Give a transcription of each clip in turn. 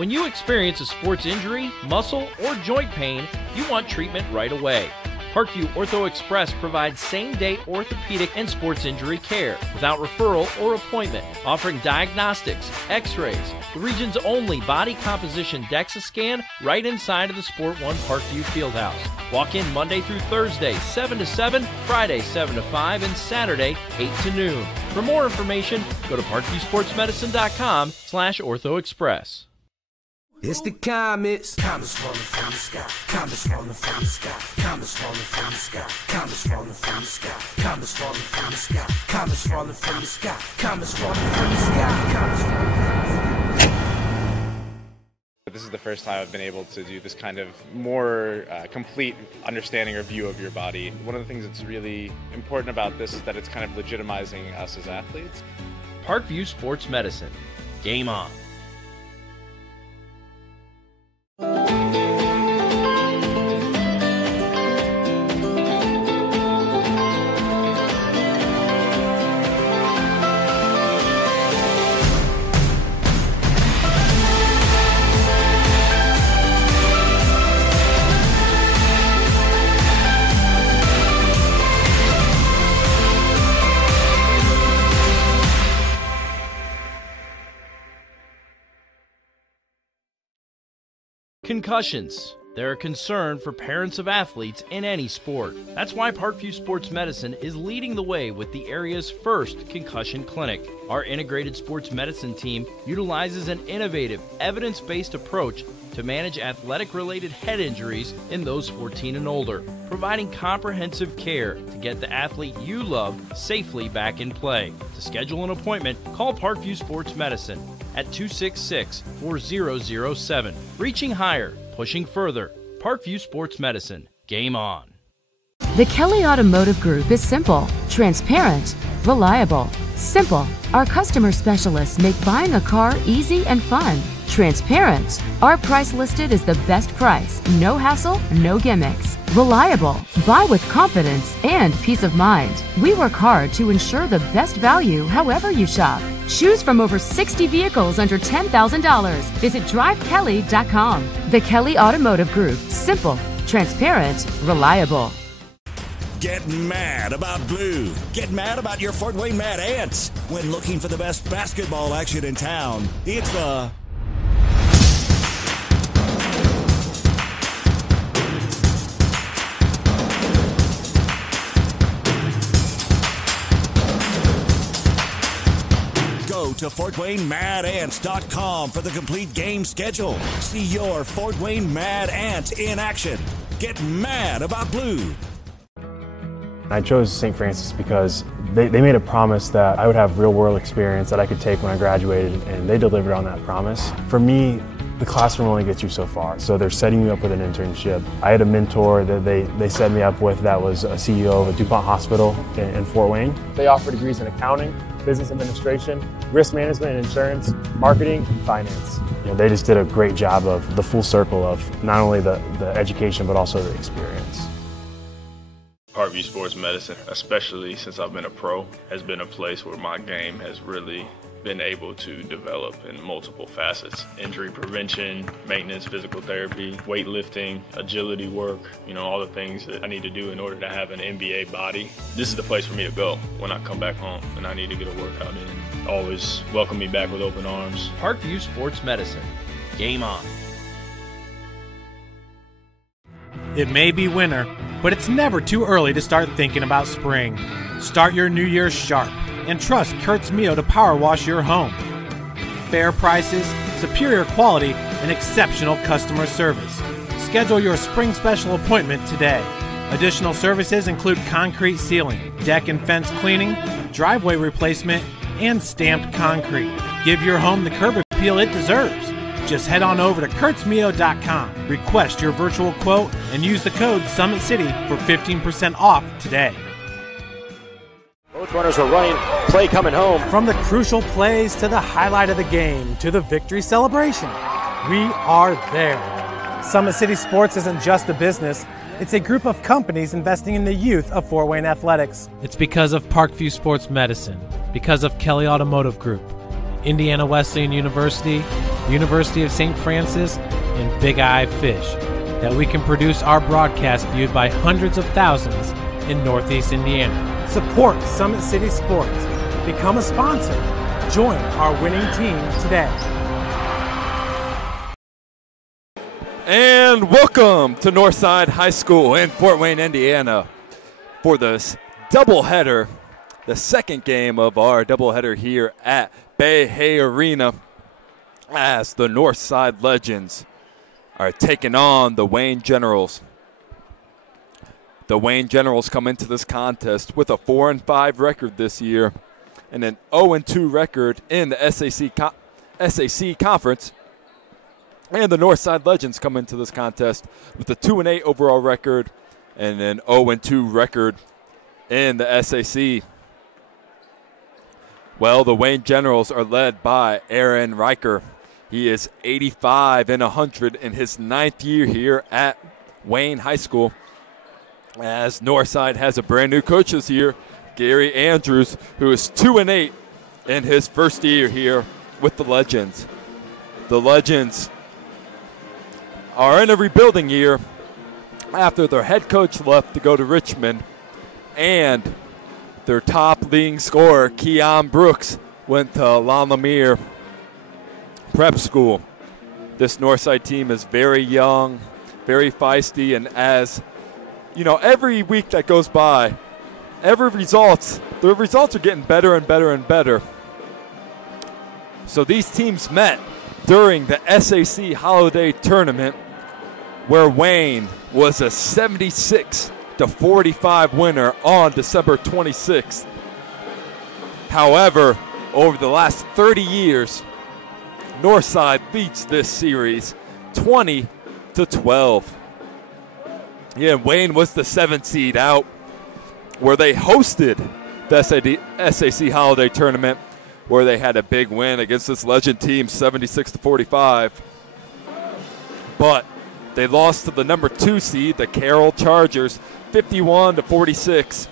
When you experience a sports injury, muscle, or joint pain, you want treatment right away. Parkview Ortho Express provides same-day orthopedic and sports injury care without referral or appointment, offering diagnostics, x-rays, the region's only body composition DEXA scan right inside of the Sport One Parkview Fieldhouse. Walk in Monday through Thursday, 7 to 7, Friday, 7 to 5, and Saturday, 8 to noon. For more information, go to parkviewsportsmedicine.com/orthoexpress. It's the comets. Comets falling from the sky. Comets falling from the sky. Comets falling from the sky. Comets falling from the sky. Comets falling from the sky. Comets falling from the sky. Comets falling from the sky. Comets falling from the sky. This is the first time I've been able to do this kind of more complete understanding or view of your body. One of the things that's really important about this is that it's kind of legitimizing us as athletes. Parkview Sports Medicine. Game on. Concussions. They're a concern for parents of athletes in any sport. That's why Parkview Sports Medicine is leading the way with the area's first concussion clinic. Our integrated sports medicine team utilizes an innovative, evidence-based approach to manage athletic-related head injuries in those 14 and older, providing comprehensive care to get the athlete you love safely back in play. To schedule an appointment, call Parkview Sports Medicine at 266-4007. Reaching higher, pushing further. Parkview Sports Medicine. Game on. The Kelly Automotive Group is simple, transparent, reliable. Simple. Our customer specialists make buying a car easy and fun. Transparent. Our price listed is the best price. No hassle, no gimmicks. Reliable. Buy with confidence and peace of mind. We work hard to ensure the best value however you shop. Choose from over 60 vehicles under $10,000. Visit drivekelly.com. The Kelly Automotive Group. Simple, transparent, reliable. Get mad about blue. Get mad about your Fort Wayne Mad Ants. When looking for the best basketball action in town, it's the Go to FortWayneMadAnts.com for the complete game schedule. See your Fort Wayne Mad Ants in action. Get mad about blue. I chose St. Francis because they made a promise that I would have real-world experience that I could take when I graduated, and they delivered on that promise. For me, the classroom only gets you so far, so they're setting you up with an internship. I had a mentor that they set me up with that was a CEO of a DuPont hospital in Fort Wayne. They offer degrees in accounting, business administration, risk management and insurance, marketing, and finance. You know, they just did a great job of the full circle of not only the education but also the experience. Parkview Sports Medicine, especially since I've been a pro, has been a place where my game has really been able to develop in multiple facets. Injury prevention, maintenance, physical therapy, weightlifting, agility work, all the things that I need to do in order to have an NBA body. This is the place for me to go when I come back home and I need to get a workout in. Always welcome me back with open arms. Parkview Sports Medicine. Game on. It may be winter, but it's never too early to start thinking about spring. Start your new year sharp and trust Kurt's Mio to power wash your home. Fair prices, superior quality, and exceptional customer service. Schedule your spring special appointment today. Additional services include concrete sealing, deck and fence cleaning, driveway replacement, and stamped concrete. Give your home the curb appeal it deserves. Just head on over to kurtzmio.com, request your virtual quote, and use the code SummitCity for 15% off today. Both runners are running, play coming home. From the crucial plays to the highlight of the game to the victory celebration, we are there. Summit City Sports isn't just a business, it's a group of companies investing in the youth of Fort Wayne athletics. It's because of Parkview Sports Medicine, because of Kelly Automotive Group, Indiana Wesleyan University, University of St. Francis, and Big Eye Fish, that we can produce our broadcast viewed by hundreds of thousands in Northeast Indiana. Support Summit City Sports. Become a sponsor. Join our winning team today. And welcome to Northside High School in Fort Wayne, Indiana, for this doubleheader, the second game of our doubleheader here at Bay Hay Arena, as the Northside Legends are taking on the Wayne Generals. The Wayne Generals come into this contest with a 4-5 record this year and an 0-2 record in the SAC Conference. And the Northside Legends come into this contest with a 2-8 overall record and an 0-2 record in the SAC. Well, the Wayne Generals are led by Aaron Riker. He is 85 and 100 in his 9th year here at Wayne High School. As Northside has a brand new coach this year, Gary Andrews, who is 2-8 in his first year here with the Legends. The Legends are in a rebuilding year after their head coach left to go to Richmond, and their top leading scorer, Keon Brooks, went to Lamere Prep School. This Northside team is very young, very feisty, and as you know, every week that goes by, the results are getting better and better and better. So these teams met during the SAC Holiday Tournament, where Wayne was a 76-45 winner on December 26th. However, over the last 30 years, Northside leads this series 20-12. Yeah, Wayne was the 7th seed out, where they hosted the SAC Holiday Tournament, where they had a big win against this Legend team, 76-45. But they lost to the number 2 seed, the Carroll Chargers, 51-46.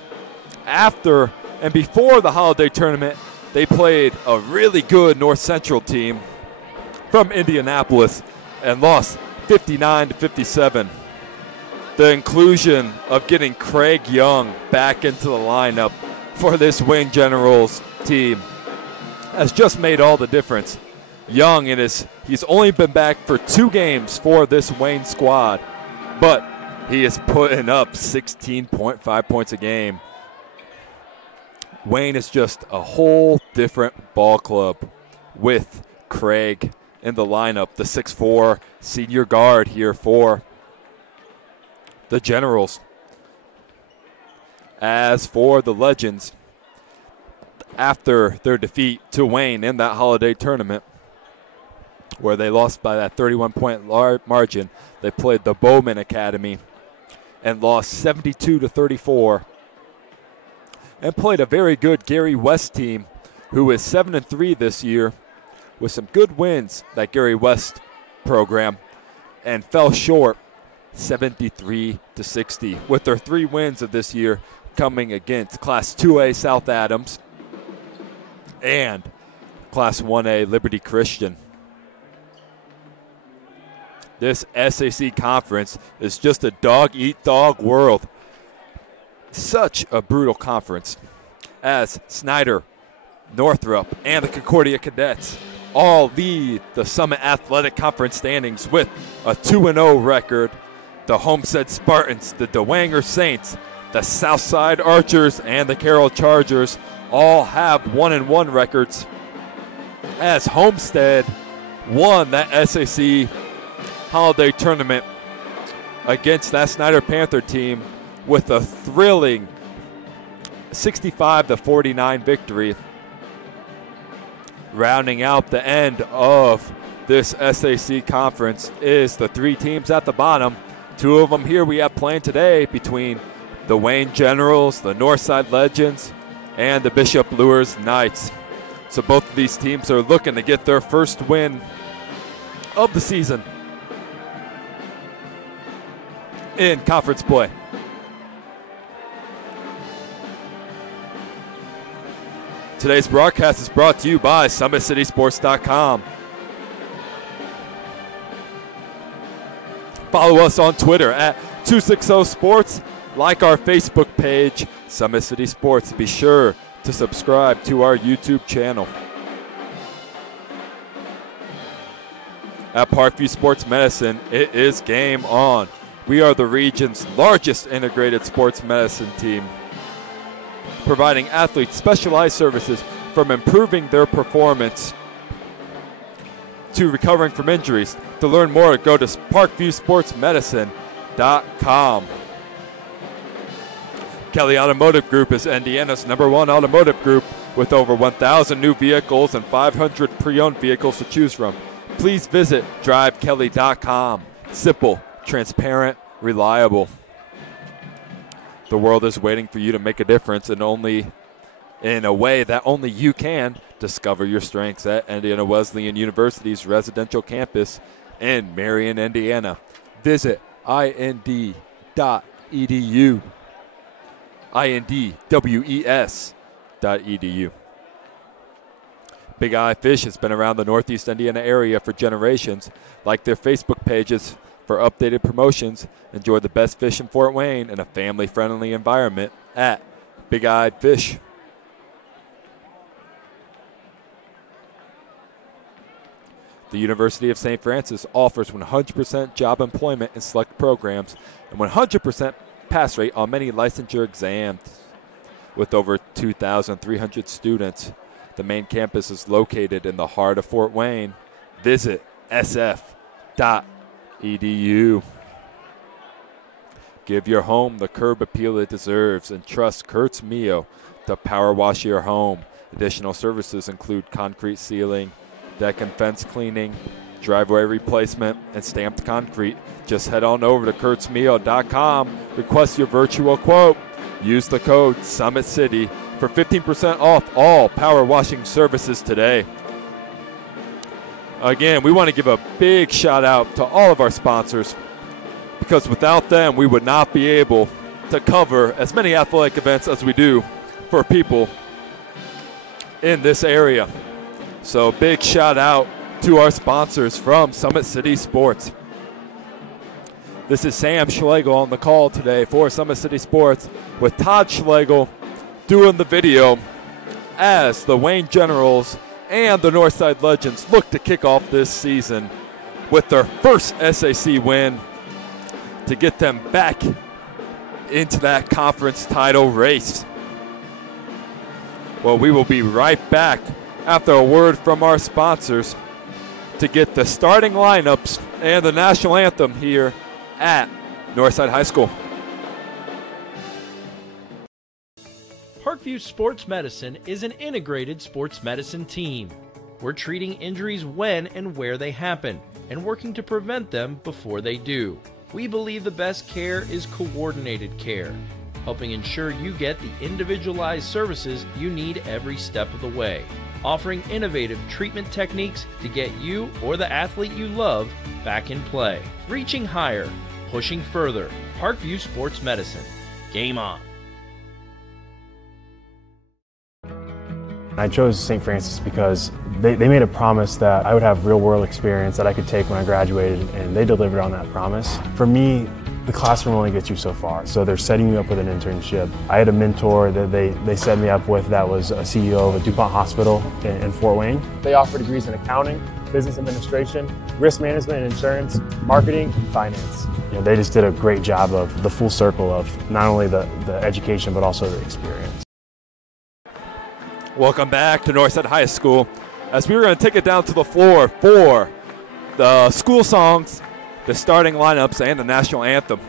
After and before the Holiday Tournament, they played a really good North Central team from Indianapolis and lost 59-57. The inclusion of getting Craig Young back into the lineup for this Wayne Generals team has just made all the difference. Young, he's only been back for 2 games for this Wayne squad, but he is putting up 16.5 points a game. Wayne is just a whole different ball club with Craig in the lineup, the 6'4" senior guard here for the Generals. As for the Legends, after their defeat to Wayne in that Holiday Tournament, where they lost by that 31-point margin, they played the Bowman Academy and lost 72-34, and played a very good Gary West team, who is 7-3 this year, with some good wins, that Gary West program, and fell short 73-60, with their 3 wins of this year coming against Class 2A South Adams and Class 1A Liberty Christian. This SAC conference is just a dog-eat-dog world. Such a brutal conference, as Snyder, Northrop, and the Concordia Cadets all lead the Summit Athletic Conference standings with a 2-0 record. The Homestead Spartans, the Dwenger Saints, the Southside Archers, and the Carroll Chargers all have 1-1 records, as Homestead won that SAC Holiday Tournament against that Snyder Panther team with a thrilling 65-49 victory. Rounding out the end of this SAC conference is the 3 teams at the bottom. 2 of them here we have playing today between the Wayne Generals, the Northside Legends, and the Bishop Luers Knights. So both of these teams are looking to get their first win of the season in conference play. Today's broadcast is brought to you by SummitCitySports.com. Follow us on Twitter at 260sports. Like our Facebook page, Summit City Sports. Be sure to subscribe to our YouTube channel. At Parkview Sports Medicine, it is game on. We are the region's largest integrated sports medicine team, providing athletes specialized services from improving their performance to recovering from injuries. To learn more, go to parkviewsportsmedicine.com. Kelly Automotive Group is Indiana's #1 automotive group with over 1,000 new vehicles and 500 pre-owned vehicles to choose from. Please visit drivekelly.com. Simple, transparent, reliable. The world is waiting for you to make a difference, and only in a way that only you can. Discover your strengths at Indiana Wesleyan University's residential campus in Marion, Indiana. Visit ind.edu. indwes.edu. Big Eye Fish has been around the Northeast Indiana area for generations. Like their Facebook pages for updated promotions. Enjoy the best fish in Fort Wayne in a family-friendly environment at Big Eye Fish. The University of St. Francis offers 100% job employment in select programs and 100% pass rate on many licensure exams. With over 2,300 students, the main campus is located in the heart of Fort Wayne. Visit sf.edu. Give your home the curb appeal it deserves and trust Kurtz Mio to power wash your home. Additional services include concrete sealing, deck and fence cleaning, driveway replacement, and stamped concrete. Just head on over to kurtzmio.com, request your virtual quote. Use the code SummitCity for 15% off all power washing services today. Again, we want to give a big shout out to all of our sponsors, because without them, we would not be able to cover as many athletic events as we do for people in this area. So big shout out to our sponsors from Summit City Sports. This is Sam Schlegel on the call today for Summit City Sports, with Todd Schlegel doing the video as the Wayne Generals and the Northside Legends look to kick off this season with their first SAC win to get them back into that conference title race. Well, we will be right back after a word from our sponsors to get the starting lineups and the national anthem here at Northside High School. Parkview Sports Medicine is an integrated sports medicine team. We're treating injuries when and where they happen and working to prevent them before they do. We believe the best care is coordinated care, helping ensure you get the individualized services you need every step of the way, offering innovative treatment techniques to get you or the athlete you love back in play. Reaching higher, pushing further. Parkview Sports Medicine. Game on. I chose St. Francis because they made a promise that I would have real-world experience that I could take when I graduated, and they delivered on that promise. For me, the classroom only gets you so far, so they're setting you up with an internship. I had a mentor that they set me up with that was a CEO of a DuPont hospital in Fort Wayne. They offer degrees in accounting, business administration, risk management and insurance, marketing, and finance. You know, they just did a great job of the full circle of not only the education but also the experience. Welcome back to Northside High School, as we were going to take it down to the floor for the school songs, the starting lineups, and the national anthem.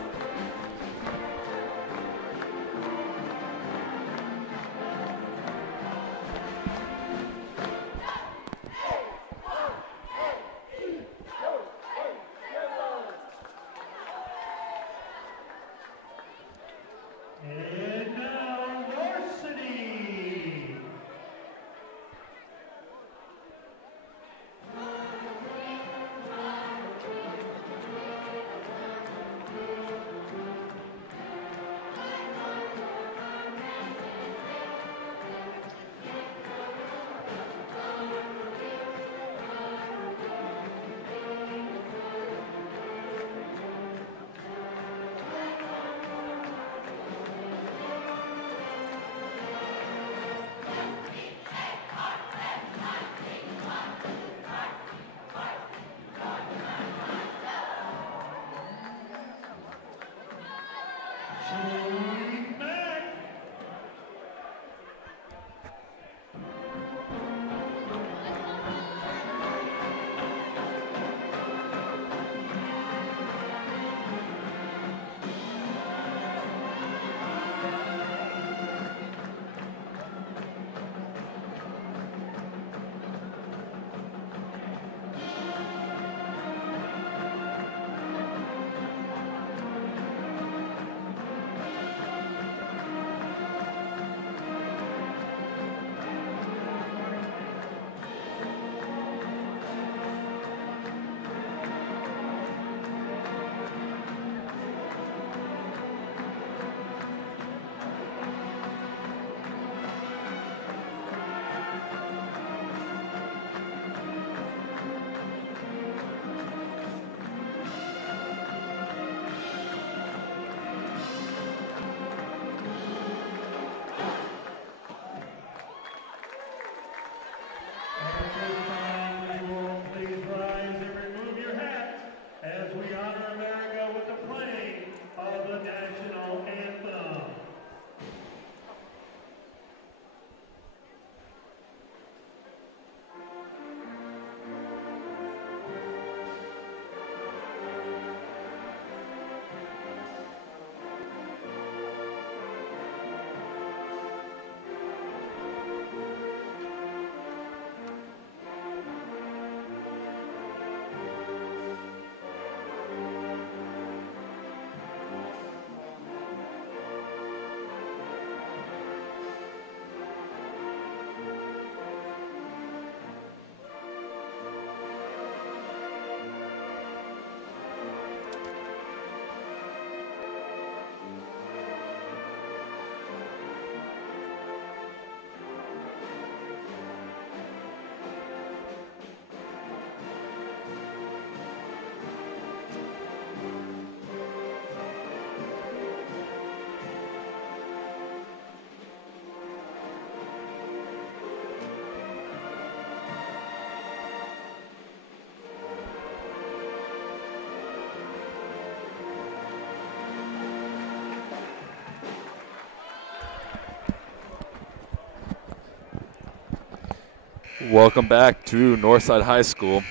Welcome back to Northside High School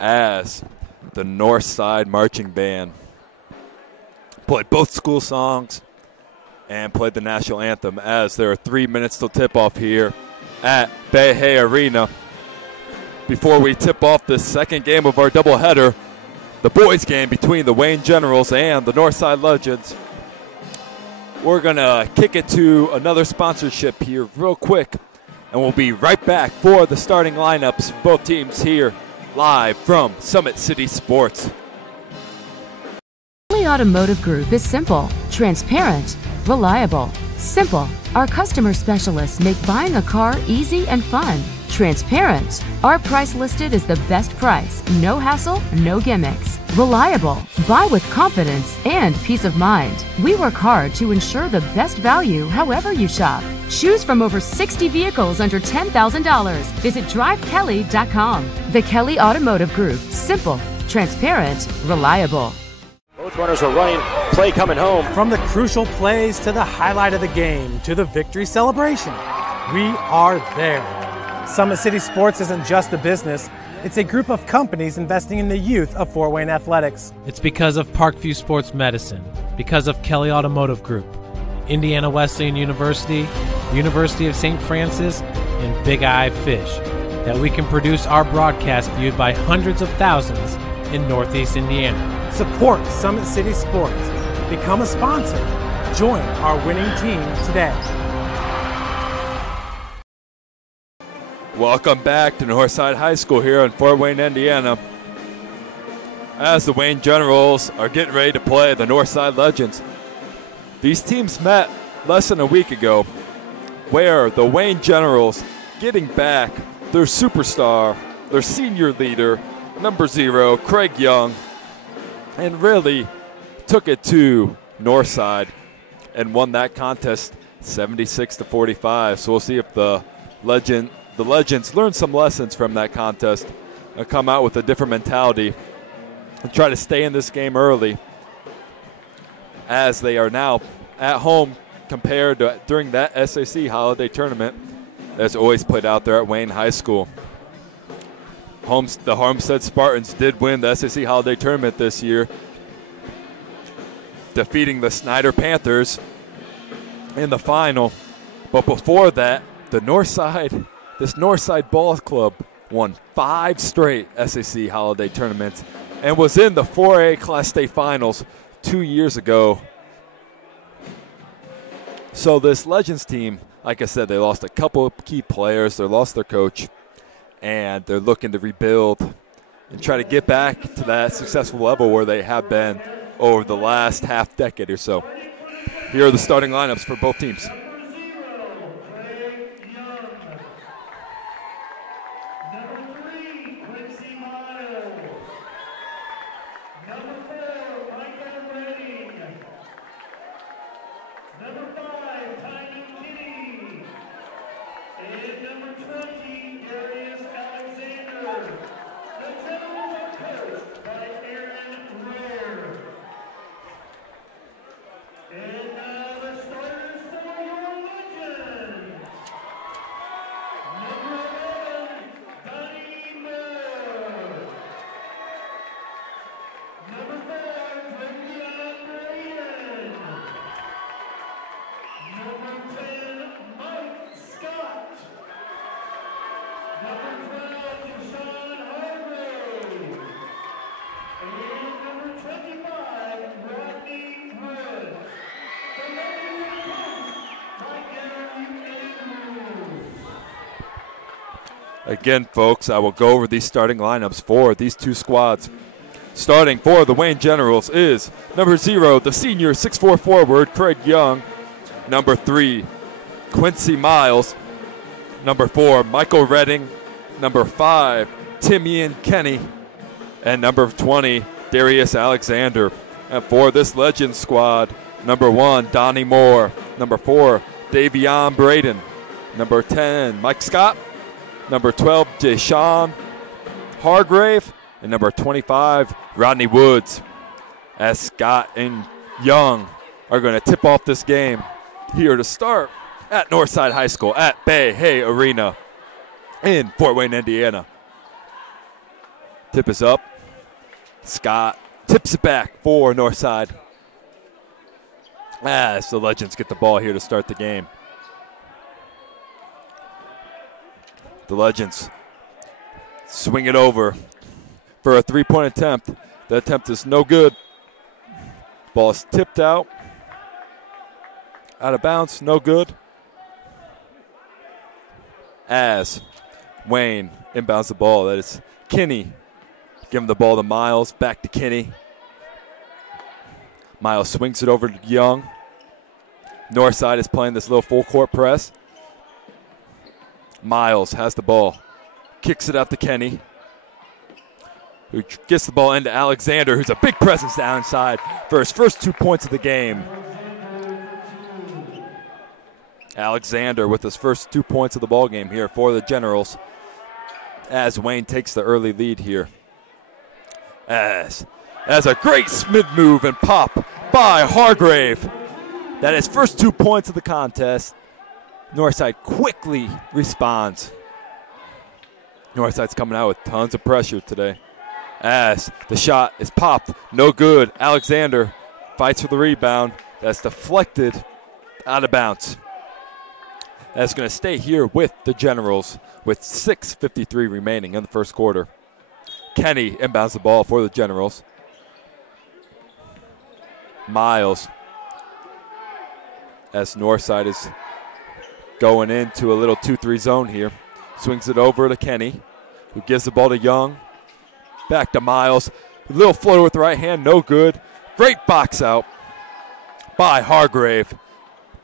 as the Northside Marching Band played both school songs and played the national anthem as there are 3 minutes till tip-off here at Bay Hay Arena. Before we tip off the second game of our doubleheader, the boys game between the Wayne Generals and the Northside Legends, we're going to kick it to another sponsorship here real quick, and we'll be right back for the starting lineups for both teams here live from Summit City Sports. Kelly Automotive Group is simple, transparent, reliable. Simple. Our customer specialists make buying a car easy and fun. Transparent. Our price listed is the best price. No hassle, no gimmicks. Reliable. Buy with confidence and peace of mind. We work hard to ensure the best value however you shop. Choose from over 60 vehicles under $10,000. Visit drivekelly.com. The Kelly Automotive Group. Simple, transparent, reliable. Both runners are running. Play coming home. From the crucial plays to the highlight of the game to the victory celebration, we are there. Summit City Sports isn't just a business, it's a group of companies investing in the youth of Fort Wayne athletics. It's because of Parkview Sports Medicine, because of Kelly Automotive Group, Indiana Wesleyan University, University of St. Francis, and Big Eye Fish, that we can produce our broadcast viewed by hundreds of thousands in Northeast Indiana. Support Summit City Sports. Become a sponsor. Join our winning team today. Welcome back to Northside High School here in Fort Wayne, Indiana, as the Wayne Generals are getting ready to play the Northside Legends. These teams met less than a week ago, where the Wayne Generals getting back their superstar, their senior leader, number 0, Craig Young, and really took it to Northside and won that contest 76-45. So we'll see if the Legends learn some lessons from that contest and come out with a different mentality and try to stay in this game early, as they are now at home compared to during that SAC holiday tournament that's always played out there at Wayne High School. The Homestead Spartans did win the SAC holiday tournament this year, defeating the Snyder Panthers in the final. But before that, this Northside Ball Club won 5 straight SAC holiday tournaments and was in the 4A Class State Finals 2 years ago. So this Legends team, like I said, they lost a couple of key players. They lost their coach, and they're looking to rebuild and try to get back to that successful level where they have been over the last half decade or so. Here are the starting lineups for both teams. Again, folks, I will go over these starting lineups for these two squads. Starting for the Wayne Generals is number 0, the senior 6'4" forward, Craig Young. Number 3, Quincy Miles. Number 4, Michael Redding. Number 5, Timian Kenny. And number 20, Darius Alexander. And for this Legends squad, number 1, Donnie Moore. Number 4, Davion Braden. Number 10, Mike Scott. Number 12, Deshaun Hargrave. And number 25, Rodney Woods. As Scott and Young are going to tip off this game here to start at Northside High School at Bay Hay Arena. in Fort Wayne, Indiana. Tip is up. Scott tips it back for Northside. As the Legends get the ball here to start the game. The Legends swing it over for a three-point attempt. The attempt is no good. Ball is tipped out. Out of bounds, no good. As Wayne inbounds the ball, that is Kinney. Giving the ball to Miles, back to Kinney. Miles swings it over to Young. Northside is playing this little full court press. Miles has the ball. Kicks it out to Kenny, who gets the ball into Alexander, who's a big presence downside for his first 2 points of the game. Alexander with his first 2 points of the ball game here for the Generals, as Wayne takes the early lead here. As a great mid move and pop by Hargrave. That is first 2 points of the contest. Northside quickly responds. Northside's coming out with tons of pressure today. As the shot is popped, no good. Alexander fights for the rebound. That's deflected out of bounds. That's going to stay here with the Generals with 6:53 remaining in the first quarter. Kenny inbounds the ball for the Generals. Miles, as Northside is going into a little 2-3 zone here, swings it over to Kenny, who gives the ball to Young. Back to Miles. A little floater with the right hand, no good. Great box out by Hargrave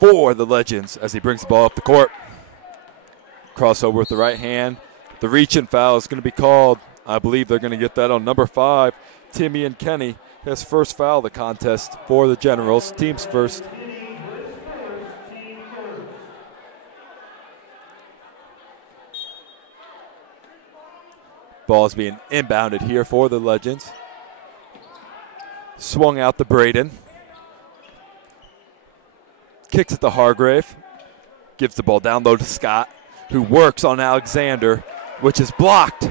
for the Legends as he brings the ball up the court. Crossover with the right hand. The reach-in foul is going to be called. I believe they're going to get that on number 5, Timmy and Kenny. His first foul of the contest for the Generals. Team's first. Ball is being inbounded here for the Legends. Swung out to Braden. Kicks it to Hargrave. Gives the ball down low to Scott, who works on Alexander, which is blocked.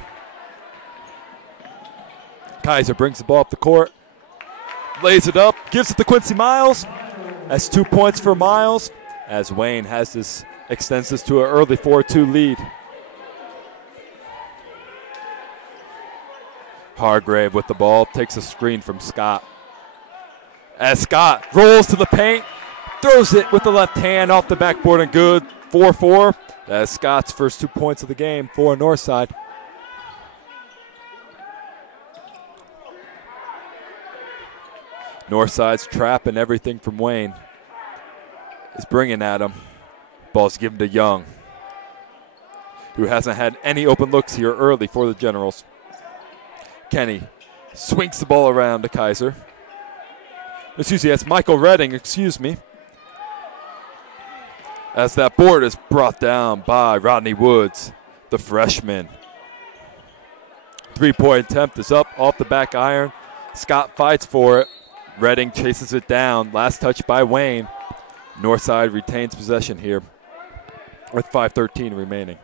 Kaiser brings the ball up the court. Lays it up, gives it to Quincy Miles. That's 2 points for Miles, as Wayne has this, extends this to an early 4-2 lead. Hargrave with the ball, takes a screen from Scott. As Scott rolls to the paint, throws it with the left hand off the backboard and good. 4-4. That's Scott's first 2 points of the game for Northside. Northside's trapping everything from Wayne. Is bringing at him. Ball's given to Young, who hasn't had any open looks here early for the Generals. Kenny swings the ball around to Kaiser. Excuse me, that's Michael Redding, excuse me. As that board is brought down by Rodney Woods, the freshman. 3-point attempt is up off the back iron. Scott fights for it. Redding chases it down. Last touch by Wayne. Northside retains possession here with 5:13 remaining.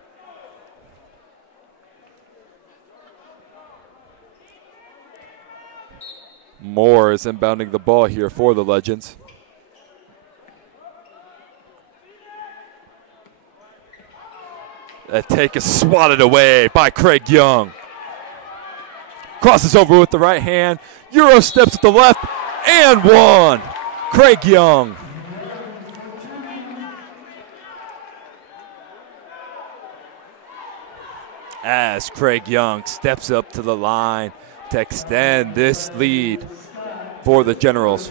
Moore is inbounding the ball here for the Legends. That take is swatted away by Craig Young. Crosses over with the right hand. Euro steps with the left and one. Craig Young. As Craig Young steps up to the line to extend this lead for the Generals.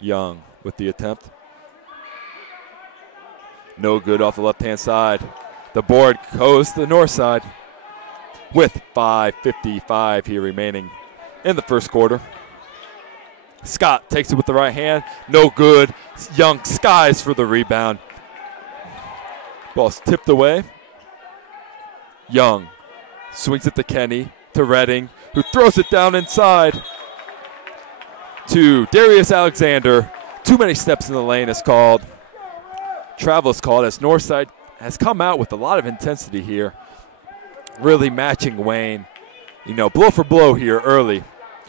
Young with the attempt. No good off the left-hand side. The board goes to the north side with 5:55 here remaining in the first quarter. Scott takes it with the right hand. No good. Young skies for the rebound. Ball's tipped away. Young swings it to Kenny, to Redding, who throws it down inside to Darius Alexander. Too many steps in the lane is called. Travel is called as Northside has come out with a lot of intensity here, really matching Wayne, blow for blow here early,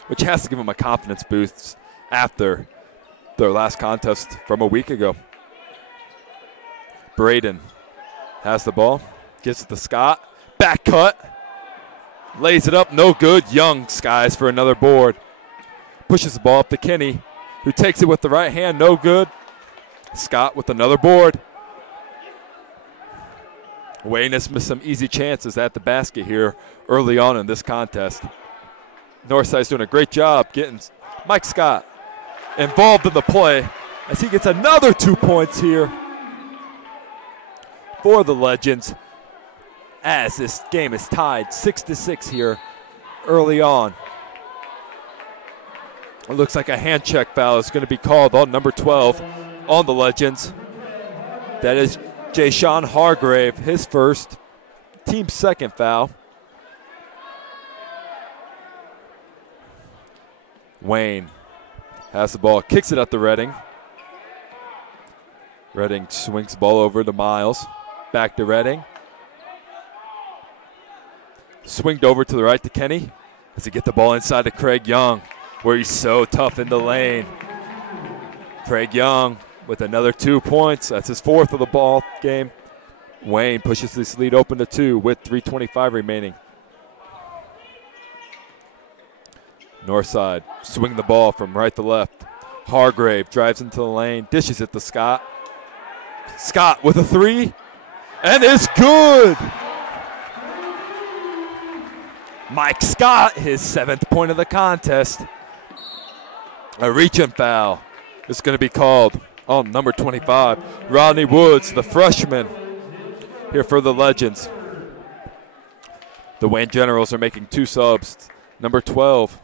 which has to give them a confidence boost after their last contest from a week ago. Braden has the ball, gives it to Scott, back cut, lays it up, no good. Young skies for another board. Pushes the ball up to Kenny, who takes it with the right hand, no good. Scott with another board. Wayne has missed some easy chances at the basket here early on in this contest. Northside's doing a great job getting Mike Scott involved in the play as he gets another 2 points here for the Legends, as this game is tied 6-6 here early on. It looks like a hand check foul is going to be called on number 12 on the Legends. That is Jayshawn Hargrave, his first, team second foul. Wayne has the ball, kicks it up to Redding. Redding swings the ball over to Miles. Back to Redding. Swinged over to the right to Kenny as he get the ball inside to Craig Young, where he's so tough in the lane. Craig Young with another 2 points. That's his fourth of the ball game. Wayne pushes this lead open to 2 with 3:25 remaining. Northside swing the ball from right to left. Hargrave drives into the lane, dishes it to Scott. Scott with a 3, and it's good. Mike Scott, his 7th point of the contest. A reach-in foul is going to be called on number 25, Rodney Woods, the freshman, here for the Legends. The Wayne Generals are making 2 subs. Number 12,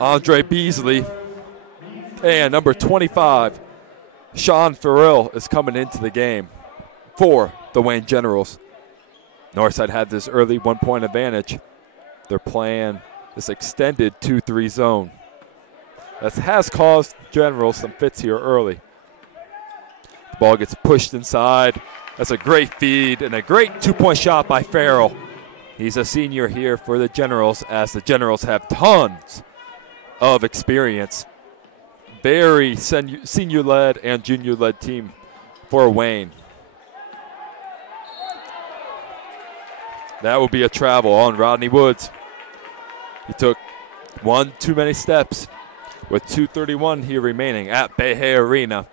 Andre Beasley, and number 25, Sean Farrell, is coming into the game for the Wayne Generals. Northside had this early 1-point advantage. They're playing this extended 2-3 zone. That has caused Generals some fits here early. The ball gets pushed inside. That's a great feed and a great 2-point shot by Farrell. He's a senior here for the Generals, as the Generals have tons of experience. Very senior-led and junior-led team for Wayne. That will be a travel on Rodney Woods. He took 1 too many steps with 2:31 here remaining at Bayhay Arena.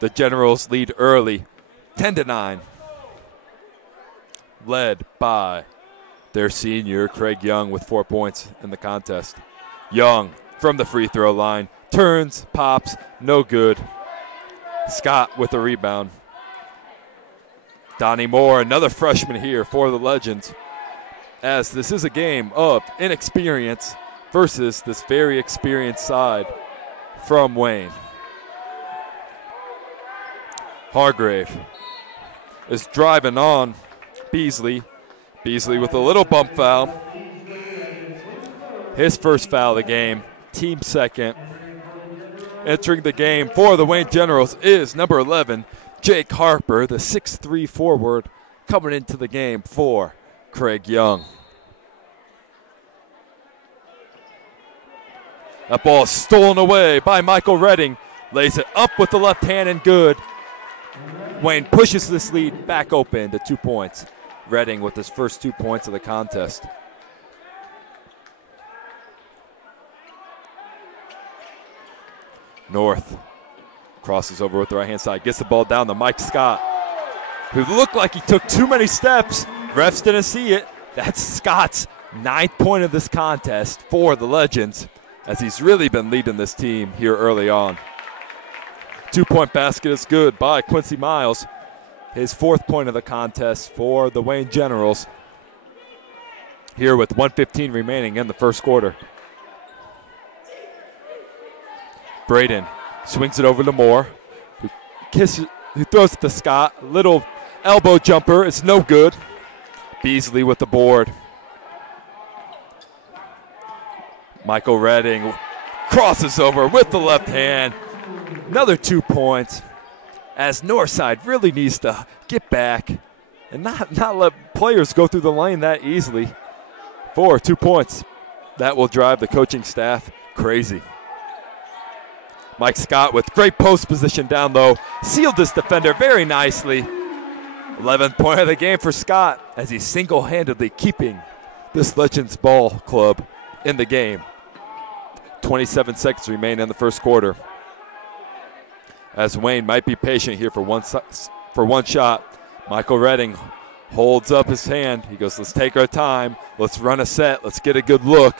The Generals lead early, 10-9. Led by their senior, Craig Young, with 4 points in the contest. Young from the free throw line, turns, pops, no good. Scott with a rebound. Donnie Moore, another freshman here for the Legends, as this is a game of inexperience versus this very experienced side from Wayne. Hargrave is driving on Beasley. Beasley with a little bump foul. His first foul of the game, team second. Entering the game for the Wayne Generals is number 11, Jake Harper, the 6'3" forward, coming into the game for Craig Young. That ball is stolen away by Michael Redding. Lays it up with the left hand and good. Wayne pushes this lead back open to 2 points. Redding with his first 2 points of the contest. North crosses over with the right-hand side, gets the ball down to Mike Scott, who looked like he took too many steps. Refs didn't see it. That's Scott's 9th point of this contest for the Legends, as he's really been leading this team here early on. 2-point basket is good by Quincy Miles, his 4th point of the contest for the Wayne Generals, here with 1:15 remaining in the first quarter. Braden swings it over to Moore, who throws it to Scott. Little elbow jumper, it's no good. Beasley with the board. Michael Redding crosses over with the left hand. Another 2 points, as Northside really needs to get back and not let players go through the lane that easily. 2 points. That will drive the coaching staff crazy. Mike Scott with great post position down low. Sealed this defender very nicely. 11th point of the game for Scott as he's single-handedly keeping this Legends ball club in the game. 27 seconds remain in the first quarter. As Wayne might be patient here for one shot. Michael Redding holds up his hand. He goes, let's take our time. Let's run a set. Let's get a good look.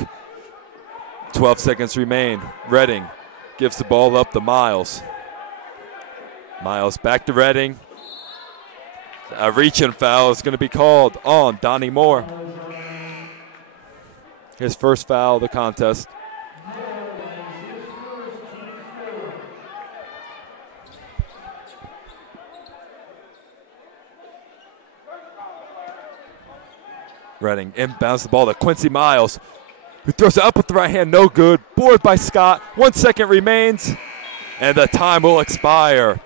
12 seconds remain. Redding gives the ball up to Miles. Miles back to Redding. A reach-in foul is going to be called on Donnie Moore. His first foul of the contest. Redding inbounds the ball to Quincy Miles, who throws it up with the right hand, no good. Board by Scott, 1 second remains, and the time will expire.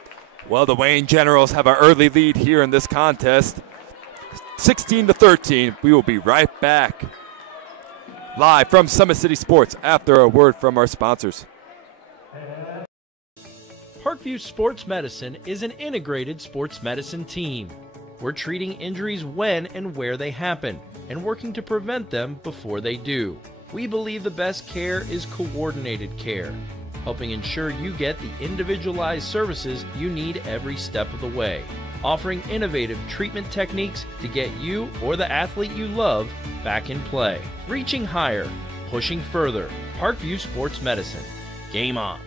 Well, the Wayne Generals have an early lead here in this contest, 16-13. We will be right back, live from Summit City Sports after a word from our sponsors. Parkview Sports Medicine is an integrated sports medicine team. We're treating injuries when and where they happen and working to prevent them before they do. We believe the best care is coordinated care, helping ensure you get the individualized services you need every step of the way, offering innovative treatment techniques to get you or the athlete you love back in play. Reaching higher, pushing further. Parkview Sports Medicine. Game on.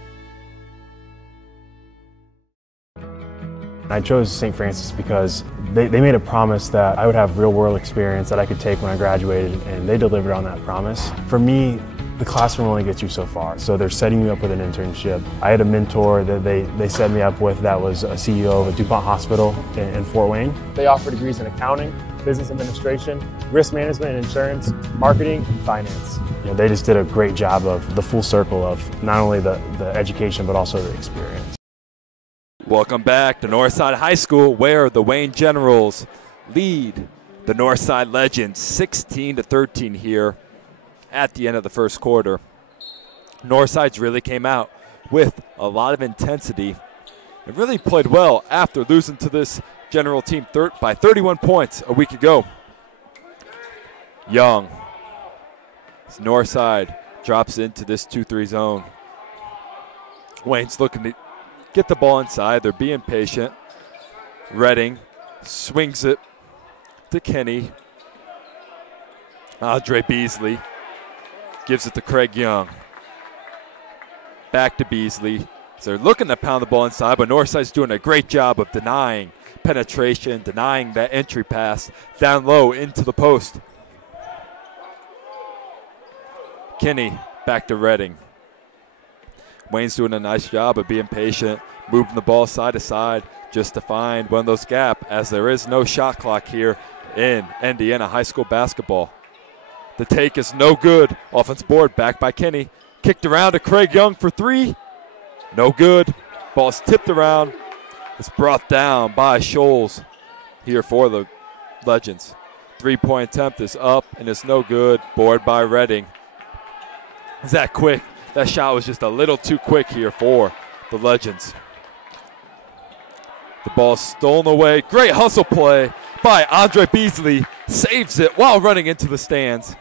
I chose St. Francis because they made a promise that I would have real-world experience that I could take when I graduated, and they delivered on that promise. For me, the classroom only gets you so far, so they're setting you up with an internship. I had a mentor that they set me up with that was a CEO of a DuPont hospital in Fort Wayne. They offer degrees in accounting, business administration, risk management and insurance, marketing, and finance. You know, they just did a great job of the full circle of not only the education but also the experience. Welcome back to Northside High School, where the Wayne Generals lead the Northside Legends 16-13 here at the end of the first quarter. Northside's really came out with a lot of intensity and really played well after losing to this General team by 31 points a week ago. Young, as Northside drops into this 2-3 zone. Wayne's looking to get the ball inside. They're being patient. Redding swings it to Kenny. Andre Beasley gives it to Craig Young. Back to Beasley. So they're looking to pound the ball inside, but Northside's doing a great job of denying penetration, denying that entry pass down low into the post. Kenny back to Redding. Wayne's doing a nice job of being patient, moving the ball side to side just to find one of those gaps, as there is no shot clock here in Indiana high school basketball. The take is no good. Offense board back by Kenny. Kicked around to Craig Young for three. No good. Ball's tipped around. It's brought down by Scholes here for the Legends. 3-point attempt is up and it's no good. Board by Redding. Is that quick? That shot was just a little too quick here for the Legends. The ball stolen away. Great hustle play by Andre Beasley. Saves it while running into the stands,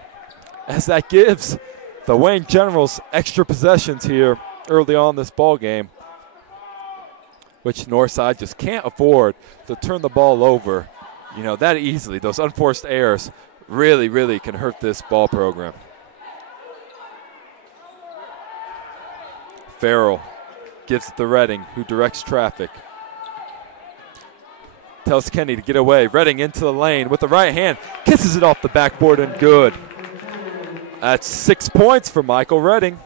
as that gives the Wayne Generals extra possessions here early on this ball game, which Northside just can't afford to turn the ball over, you know, that easily. Those unforced errors really, really can hurt this ball program. Farrell gives it to Redding, who directs traffic. Tells Kenny to get away. Redding into the lane with the right hand. Kisses it off the backboard and good. That's 6 points for Michael Redding.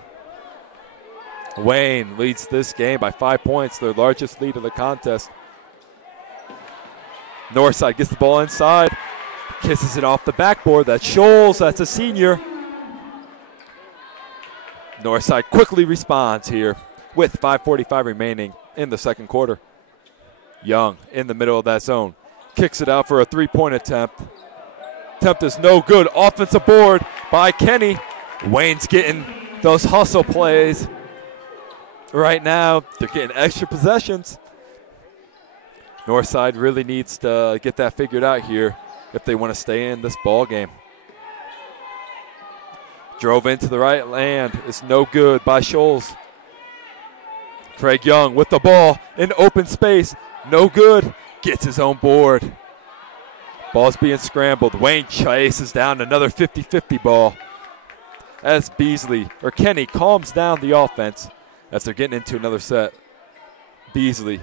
Wayne leads this game by 5 points, their largest lead of the contest. Northside gets the ball inside. Kisses it off the backboard. That's Scholes. That's a senior. Northside quickly responds here with 5:45 remaining in the second quarter. Young in the middle of that zone. Kicks it out for a three-point attempt. Attempt is no good. Offensive board by Kenny. Wayne's getting those hustle plays. Right now, they're getting extra possessions. Northside really needs to get that figured out here if they want to stay in this ball game. Drove into the right land. It's no good by Scholes. Craig Young with the ball in open space. No good. Gets his own board. Ball's being scrambled. Wayne chases down another 50-50 ball as Kenny calms down the offense as they're getting into another set. Beasley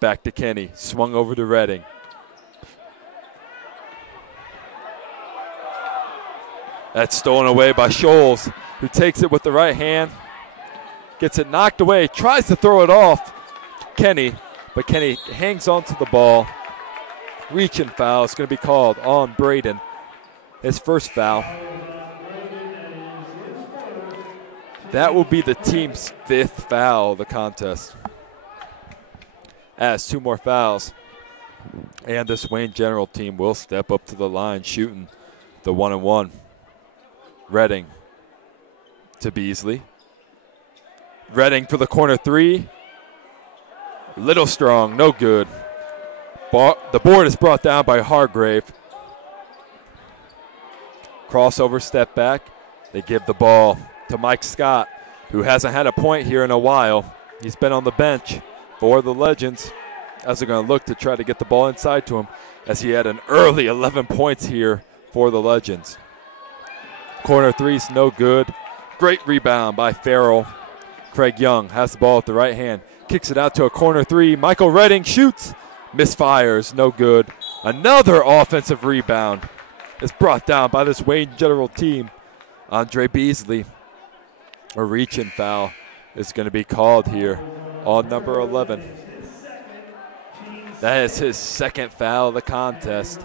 back to Kenny. Swung over to Redding. That's stolen away by Scholes, who takes it with the right hand. Gets it knocked away. Tries to throw it off Kenny, but Kenny hangs on to the ball. Reaching foul is going to be called on Braden. His first foul. That will be the team's 5th foul of the contest. As 2 more fouls. And this Wayne General team will step up to the line shooting the 1-and-1. Redding to Beasley. Redding for the corner 3. Little strong, no good. The board is brought down by Hargrave. Crossover, step back. They give the ball to Mike Scott, who hasn't had a point here in a while. He's been on the bench for the Legends as they're going to look to try to get the ball inside to him, as he had an early 11 points here for the Legends. Corner 3's no good. Great rebound by Farrell. Craig Young has the ball with the right hand. Kicks it out to a corner 3. Michael Redding shoots. Misfires. No good. Another offensive rebound is brought down by this Wayne General team. Andre Beasley. A reach-in foul is going to be called here on number 11. That is his 2nd foul of the contest.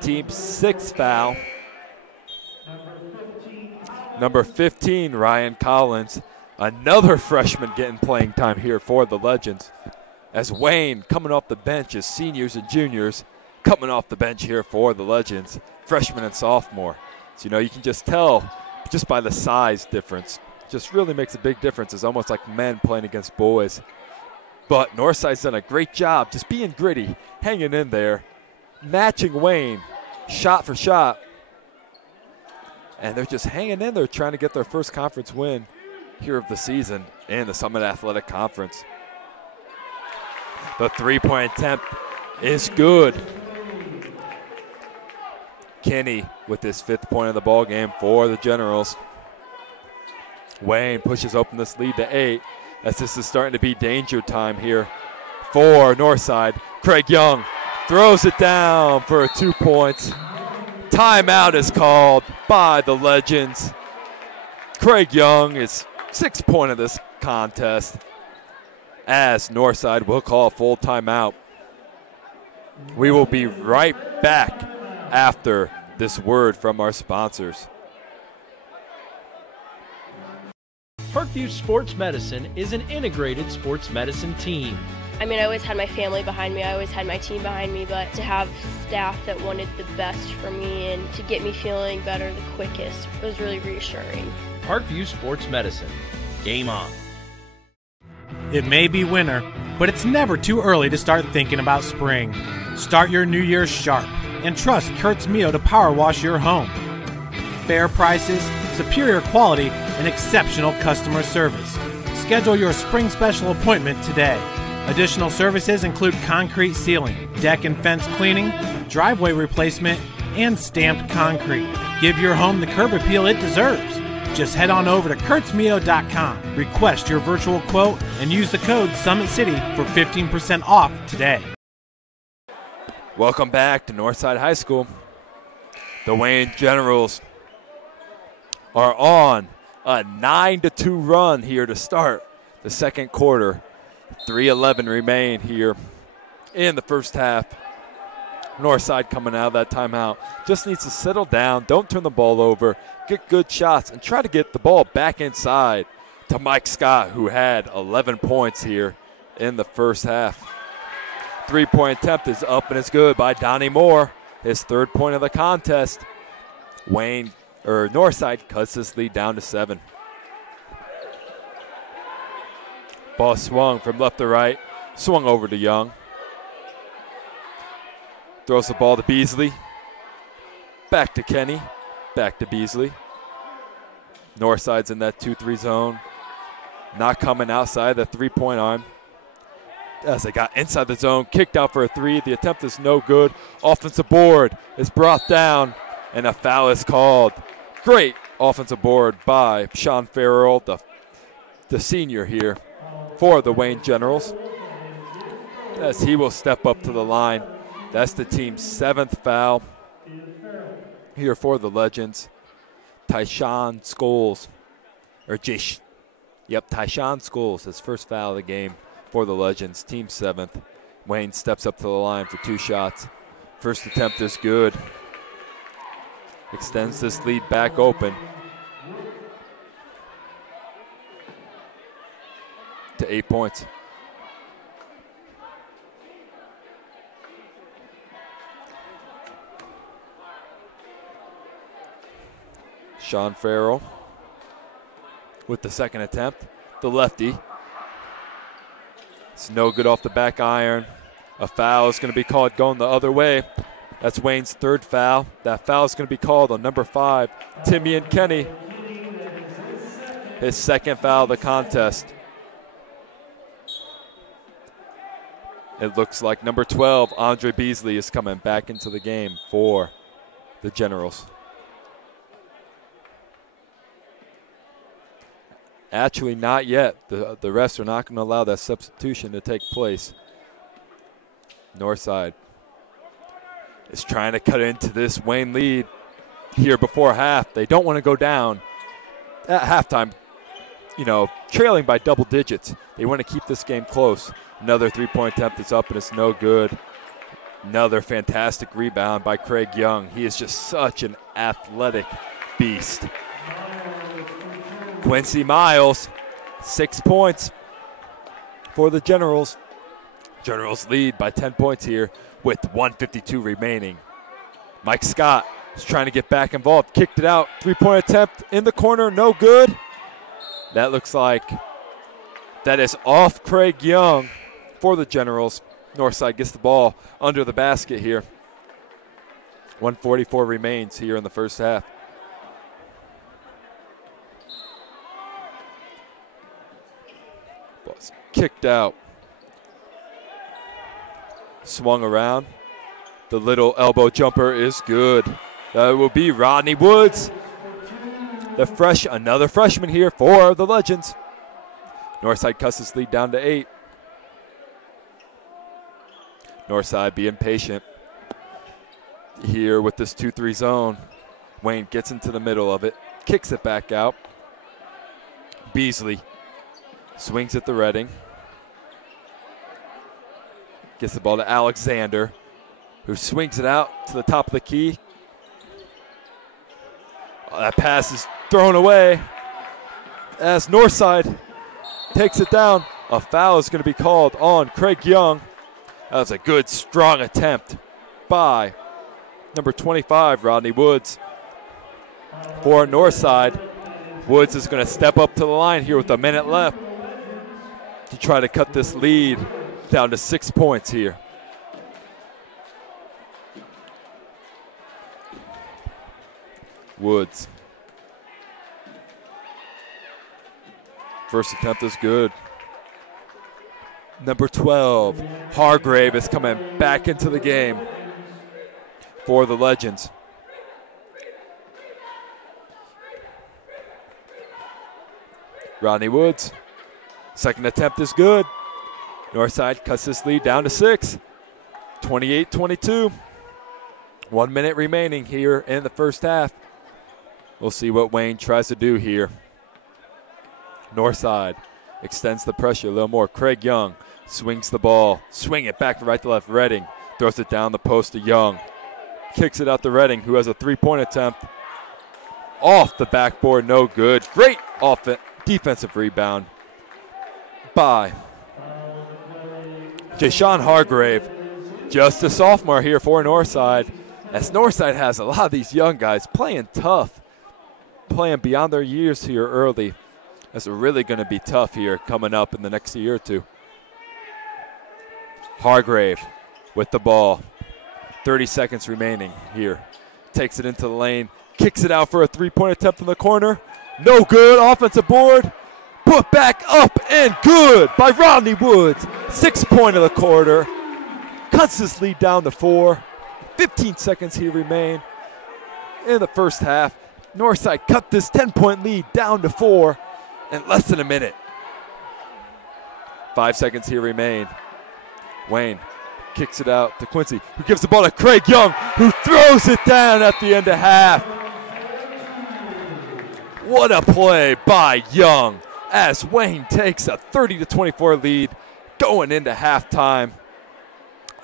Team's 6th foul. Number 15, Ryan Collins. Another freshman getting playing time here for the Legends. As Wayne, coming off the bench as seniors and juniors, coming off the bench here for the Legends, freshman and sophomore. So, you can just tell just by the size difference. Just really makes a big difference. It's almost like men playing against boys. But Northside's done a great job just being gritty, hanging in there, matching Wayne shot for shot. And they're just hanging in there trying to get their first conference win here of the season in the Summit Athletic Conference. The three-point attempt is good. Kenny with his 5th point of the ball game for the Generals. Wayne pushes open this lead to 8 as this is starting to be danger time here for Northside. Craig Young throws it down for 2 points. Timeout is called by the Legends. Craig Young is 6th point of this contest as Northside will call a full timeout. We will be right back after this word from our sponsors. Parkview Sports Medicine is an integrated sports medicine team. I mean, I always had my family behind me, I always had my team behind me, but to have staff that wanted the best for me and to get me feeling better the quickest was really reassuring. Parkview Sports Medicine. Game on. It may be winter, but it's never too early to start thinking about spring. Start your new year sharp and trust Kurt's Mio to power wash your home. Fair prices, superior quality, and exceptional customer service. Schedule your spring special appointment today. Additional services include concrete sealing, deck and fence cleaning, driveway replacement, and stamped concrete. Give your home the curb appeal it deserves. Just head on over to kurtzmio.com, request your virtual quote, and use the code SummitCity for 15% off today. Welcome back to Northside High School. The Wayne Generals are on a 9-2 run here to start the second quarter. 3:11 remain here in the first half. Northside coming out of that timeout just needs to settle down, don't turn the ball over, get good shots, and try to get the ball back inside to Mike Scott, who had 11 points here in the first half. 3-point attempt is up and it's good by Donnie Moore. His 3rd point of the contest. Northside cuts this lead down to 7. Ball swung from left to right, swung over to Young. Throws the ball to Beasley. Back to Kenny, back to Beasley. Northside's in that 2-3 zone. Not coming outside the 3-point arm. As they got inside the zone, kicked out for a 3. The attempt is no good. Offensive board is brought down, and a foul is called. Great offensive board by Sean Farrell, the senior here for the Wayne Generals, as he will step up to the line. That's the team's 7th foul here for the Legends. Tyshawn Scholes, Tyshawn Scholes, his first foul of the game for the Legends, team 7th. Wayne steps up to the line for 2 shots. First attempt is good. Extends this lead back open to 8 points. Sean Farrell with the second attempt, the lefty. It's no good off the back iron. A foul is going to be called going the other way. That's Wayne's 3rd foul. That foul is going to be called on number 5, Timian Kenny. His 2nd foul of the contest. It looks like number 12, Andre Beasley, is coming back into the game for the Generals. Actually, not yet. The refs are not going to allow that substitution to take place. Northside is trying to cut into this Wayne lead here before half. They don't want to go down at halftime, trailing by double digits. They want to keep this game close. Another 3-point attempt is up, and it's no good. Another fantastic rebound by Craig Young. He is just such an athletic beast. Quincy Miles, 6 points for the Generals. Generals lead by 10 points here with 1:52 remaining. Mike Scott is trying to get back involved. Kicked it out. 3-point attempt in the corner. No good. That looks like that is off Craig Young for the Generals. Northside gets the ball under the basket here. 1:44 remains here in the first half. Ball's kicked out. Swung around. The little elbow jumper is good. That will be Rodney Woods. Another freshman here for the Legends. Northside cuts this lead down to 8. Northside being patient here with this 2-3 zone. Wayne gets into the middle of it, kicks it back out. Beasley swings at the Redding. Gets the ball to Alexander, who swings it out to the top of the key. That pass is thrown away as Northside takes it down. A foul is going to be called on Craig Young. That was a good, strong attempt by number 25, Rodney Woods. For Northside, Woods is going to step up to the line here with a minute left to try to cut this lead down to 6 points here. Woods. First attempt is good. Number 12, Hargrave, is coming back into the game for the Legends. Rodney Woods. Second attempt is good. Northside cuts this lead down to 6. 28-22. 1 minute remaining here in the first half. We'll see what Wayne tries to do here. Northside extends the pressure a little more. Craig Young swings the ball. Swing it back to right to left. Redding throws it down the post to Young. Kicks it out to Redding, who has a 3-point attempt. Off the backboard, no good. Great Defensive rebound by Jashawn Hargrave, just a sophomore here for Northside, as Northside has a lot of these young guys playing tough, playing beyond their years here early. That's really going to be tough here coming up in the next year or two. Hargrave with the ball, 30 seconds remaining here. Takes it into the lane, kicks it out for a three-point attempt in the corner. No good, offensive board. Put back up and good by Rodney Woods. 6 point of the quarter. Cuts his lead down to 4. 15 seconds here remain in the first half. Northside cut this 10-point lead down to 4 in less than a minute. 5 seconds here remain. Wayne kicks it out to Quincy, who gives the ball to Craig Young, who throws it down at the end of half. What a play by Young as Wayne takes a 30-24 lead going into halftime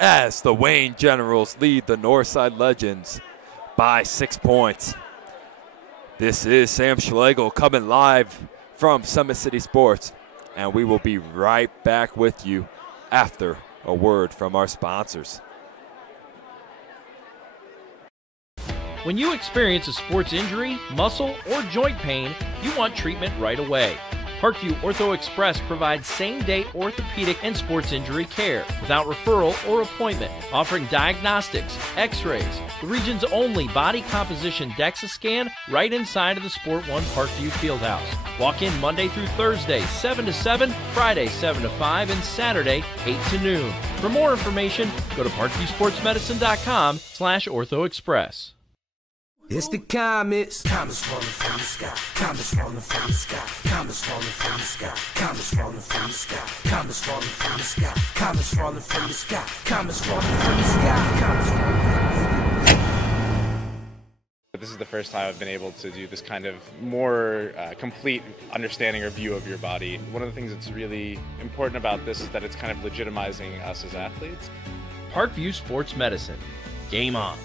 as the Wayne Generals lead the Northside Legends by 6 points. This is Sam Schlegel coming live from Summit City Sports, and we will be right back with you after a word from our sponsors. When you experience a sports injury, muscle, or joint pain, you want treatment right away. Parkview Ortho Express provides same-day orthopedic and sports injury care without referral or appointment, offering diagnostics, x-rays, the region's only body composition DEXA scan right inside of the Sport One Parkview Fieldhouse. Walk in Monday through Thursday, 7 to 7, Friday, 7 to 5, and Saturday, 8 to noon. For more information, go to parkviewsportsmedicine.com/orthoexpress. It's the comets. Comets falling from the sky. Comets falling from the sky. Comets falling from the sky. Comets falling from the sky. Comets falling from the sky. Comets falling from the sky. Comets falling from the sky. Comets falling from the sky. This is the first time I've been able to do this kind of more complete understanding or view of your body. One of the things that's really important about this is that it's kind of legitimizing us as athletes. Parkview Sports Medicine. Game on.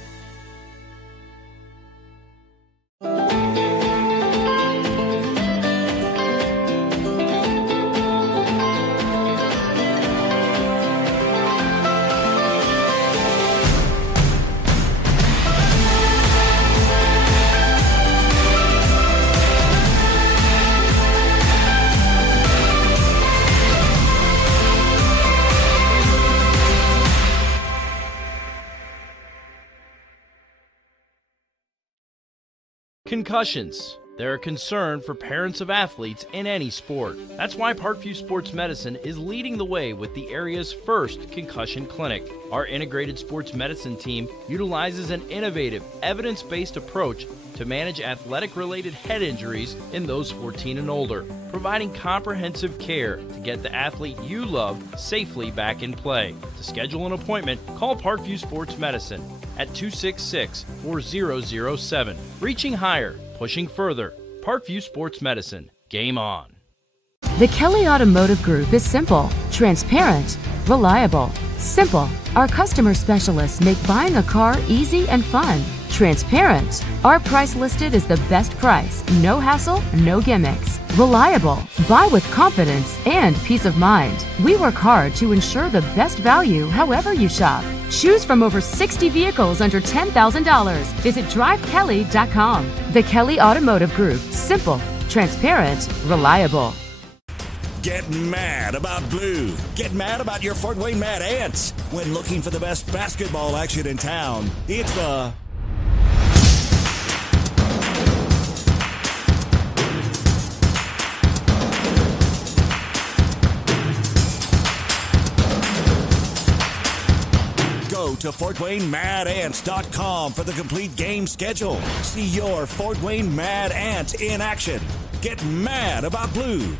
Concussions. They're a concern for parents of athletes in any sport. That's why Parkview Sports Medicine is leading the way with the area's first concussion clinic. Our integrated sports medicine team utilizes an innovative, evidence-based approach to manage athletic-related head injuries in those 14 and older, providing comprehensive care to get the athlete you love safely back in play. To schedule an appointment, call Parkview Sports Medicine at 266-4007. Reaching higher, pushing further. Parkview Sports Medicine. Game on. The Kelly Automotive Group is simple, transparent, reliable. Simple. Our customer specialists make buying a car easy and fun. Transparent. Our price listed is the best price. No hassle, no gimmicks. Reliable. Buy with confidence and peace of mind. We work hard to ensure the best value however you shop. Choose from over 60 vehicles under $10,000. Visit drivekelly.com. The Kelly Automotive Group. Simple, transparent, reliable. Get mad about blue. Get mad about your Fort Wayne Mad Ants. When looking for the best basketball action in town, it's the Go to FortWayneMadAnts.com for the complete game schedule. See your Fort Wayne Mad Ants in action. Get mad about blue.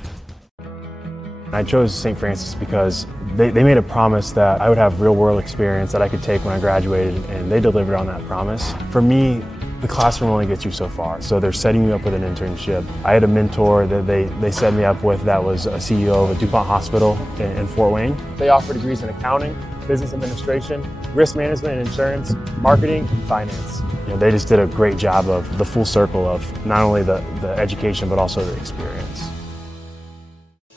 I chose St. Francis because they made a promise that I would have real-world experience that I could take when I graduated, and they delivered on that promise. For me, the classroom only gets you so far, so they're setting you up with an internship. I had a mentor that they set me up with that was a CEO of a DuPont hospital in Fort Wayne. They offer degrees in accounting, business administration, risk management and insurance, marketing, and finance. You know, they just did a great job of the full circle of not only the education but also the experience.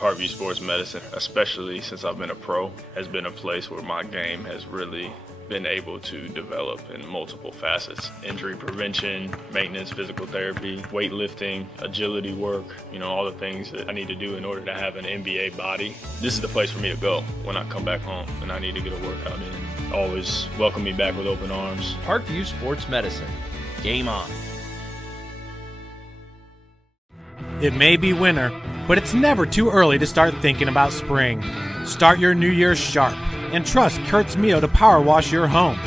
Parkview Sports Medicine, especially since I've been a pro, has been a place where my game has really been able to develop in multiple facets. Injury prevention, maintenance, physical therapy, weightlifting, agility work, all the things that I need to do in order to have an NBA body. This is the place for me to go when I come back home and I need to get a workout in. Always welcome me back with open arms. Parkview Sports Medicine. Game on. It may be winter, but it's never too early to start thinking about spring. Start your new year sharp and trust Kurt's Mio to power wash your home.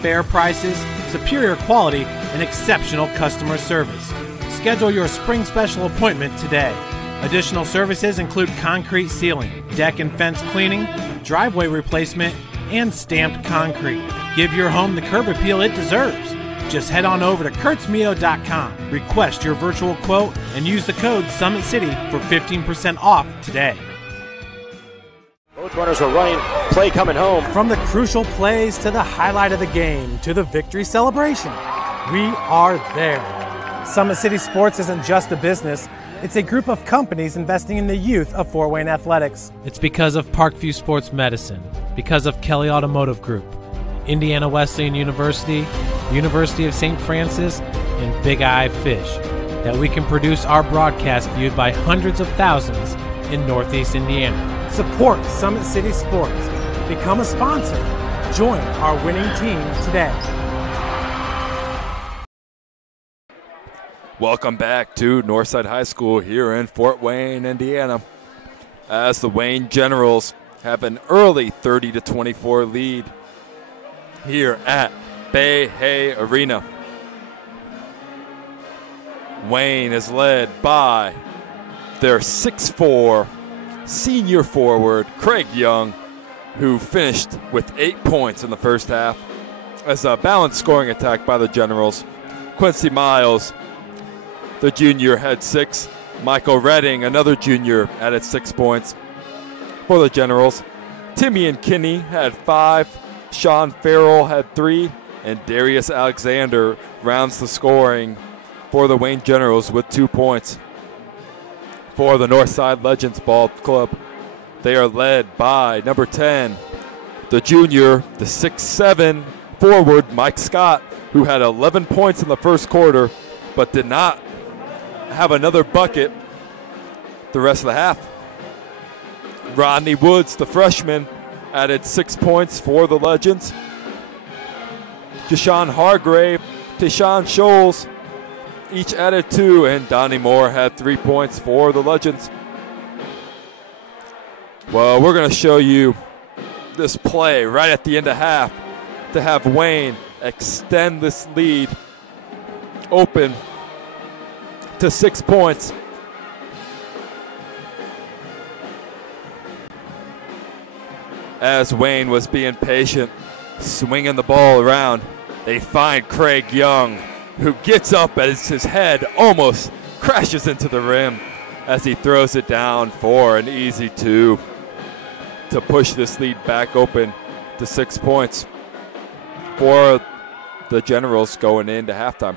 Fair prices, superior quality, and exceptional customer service. Schedule your spring special appointment today. Additional services include concrete sealing, deck and fence cleaning, driveway replacement, and stamped concrete. Give your home the curb appeal it deserves. Just head on over to kurtzmio.com, request your virtual quote, and use the code SummitCity for 15% off today. Both runners are running, play coming home. From the crucial plays to the highlight of the game to the victory celebration, we are there. Summit City Sports isn't just a business, it's a group of companies investing in the youth of Fort Wayne athletics. It's because of Parkview Sports Medicine, because of Kelly Automotive Group, Indiana Wesleyan University, University of St. Francis, and Big Eye Fish, that we can produce our broadcast viewed by hundreds of thousands in Northeast Indiana. Support Summit City Sports. Become a sponsor. Join our winning team today. Welcome back to Northside High School here in Fort Wayne, Indiana, as the Wayne Generals have an early 30-24 lead here at Bay Hay Arena. Wayne is led by their 6'4" senior forward, Craig Young, who finished with 8 points in the first half, as a balanced scoring attack by the Generals. Quincy Miles, the junior, had 6. Michael Redding, another junior, added 6 points for the Generals. Timmy and Kinney had 5. Sean Farrell had 3. And Darius Alexander rounds the scoring for the Wayne Generals with 2 points. For the Northside Legends Ball Club, they are led by number 10, the junior, the 6'7" forward, Mike Scott, who had 11 points in the first quarter, but did not have another bucket the rest of the half. Rodney Woods, the freshman, added 6 points for the Legends. Deshaun Hargrave, Deshaun Scholes, each added 2, and Donnie Moore had 3 points for the Legends. Well, we're going to show you this play right at the end of half to have Wayne extend this lead open to 6 points. As Wayne was being patient, swinging the ball around, they find Craig Young, who gets up as his head almost crashes into the rim as he throws it down for an easy 2 to push this lead back open to 6 points for the Generals going into halftime.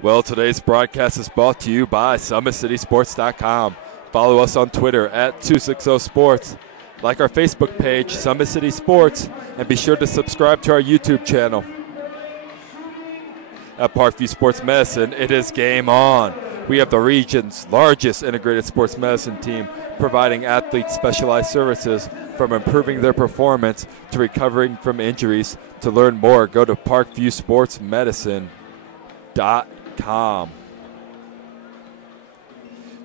Well, today's broadcast is brought to you by SummitCitySports.com. Follow us on Twitter at 260sports. Like our Facebook page, Summit City Sports, and be sure to subscribe to our YouTube channel. At Parkview Sports Medicine, it is game on. We have the region's largest integrated sports medicine team, providing athletes specialized services from improving their performance to recovering from injuries. To learn more, go to parkviewsportsmedicine.com.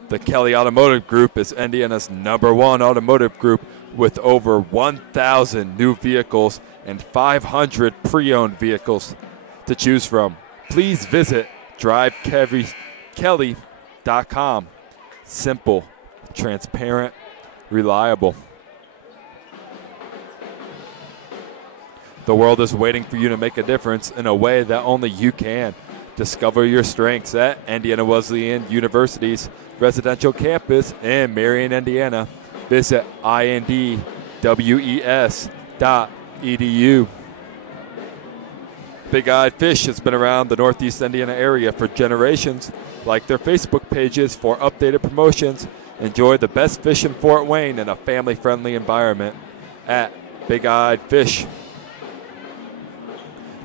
The Kelly Automotive Group is Indiana's #1 automotive group with over 1,000 new vehicles and 500 pre-owned vehicles to choose from. Please visit drivekelly.com. Simple, transparent, reliable. The world is waiting for you to make a difference in a way that only you can. Discover your strengths at Indiana Wesleyan University's residential campus in Marion, Indiana. Visit indwes.edu. Big Eyed Fish has been around the Northeast Indiana area for generations. Like their Facebook pages for updated promotions. Enjoy the best fish in Fort Wayne in a family-friendly environment at Big Eyed Fish.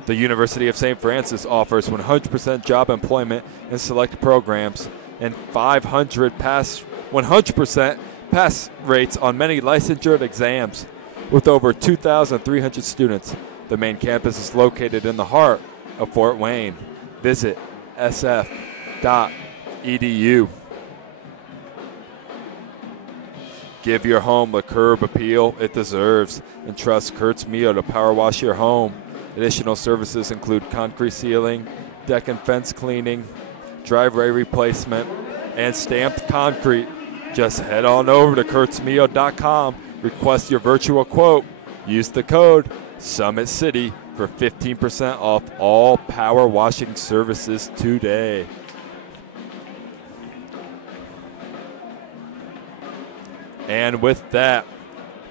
The University of St. Francis offers 100% job employment in select programs and 100% pass rates on many licensure exams. With over 2,300 students, the main campus is located in the heart of Fort Wayne. Visit sf.edu. Give your home the curb appeal it deserves and trust Kurt's Mio to power wash your home. Additional services include concrete sealing, deck and fence cleaning, driveway replacement, and stamped concrete. Just head on over to kurtzmio.com, request your virtual quote, use the code SummitCity for 15% off all power washing services today. And with that,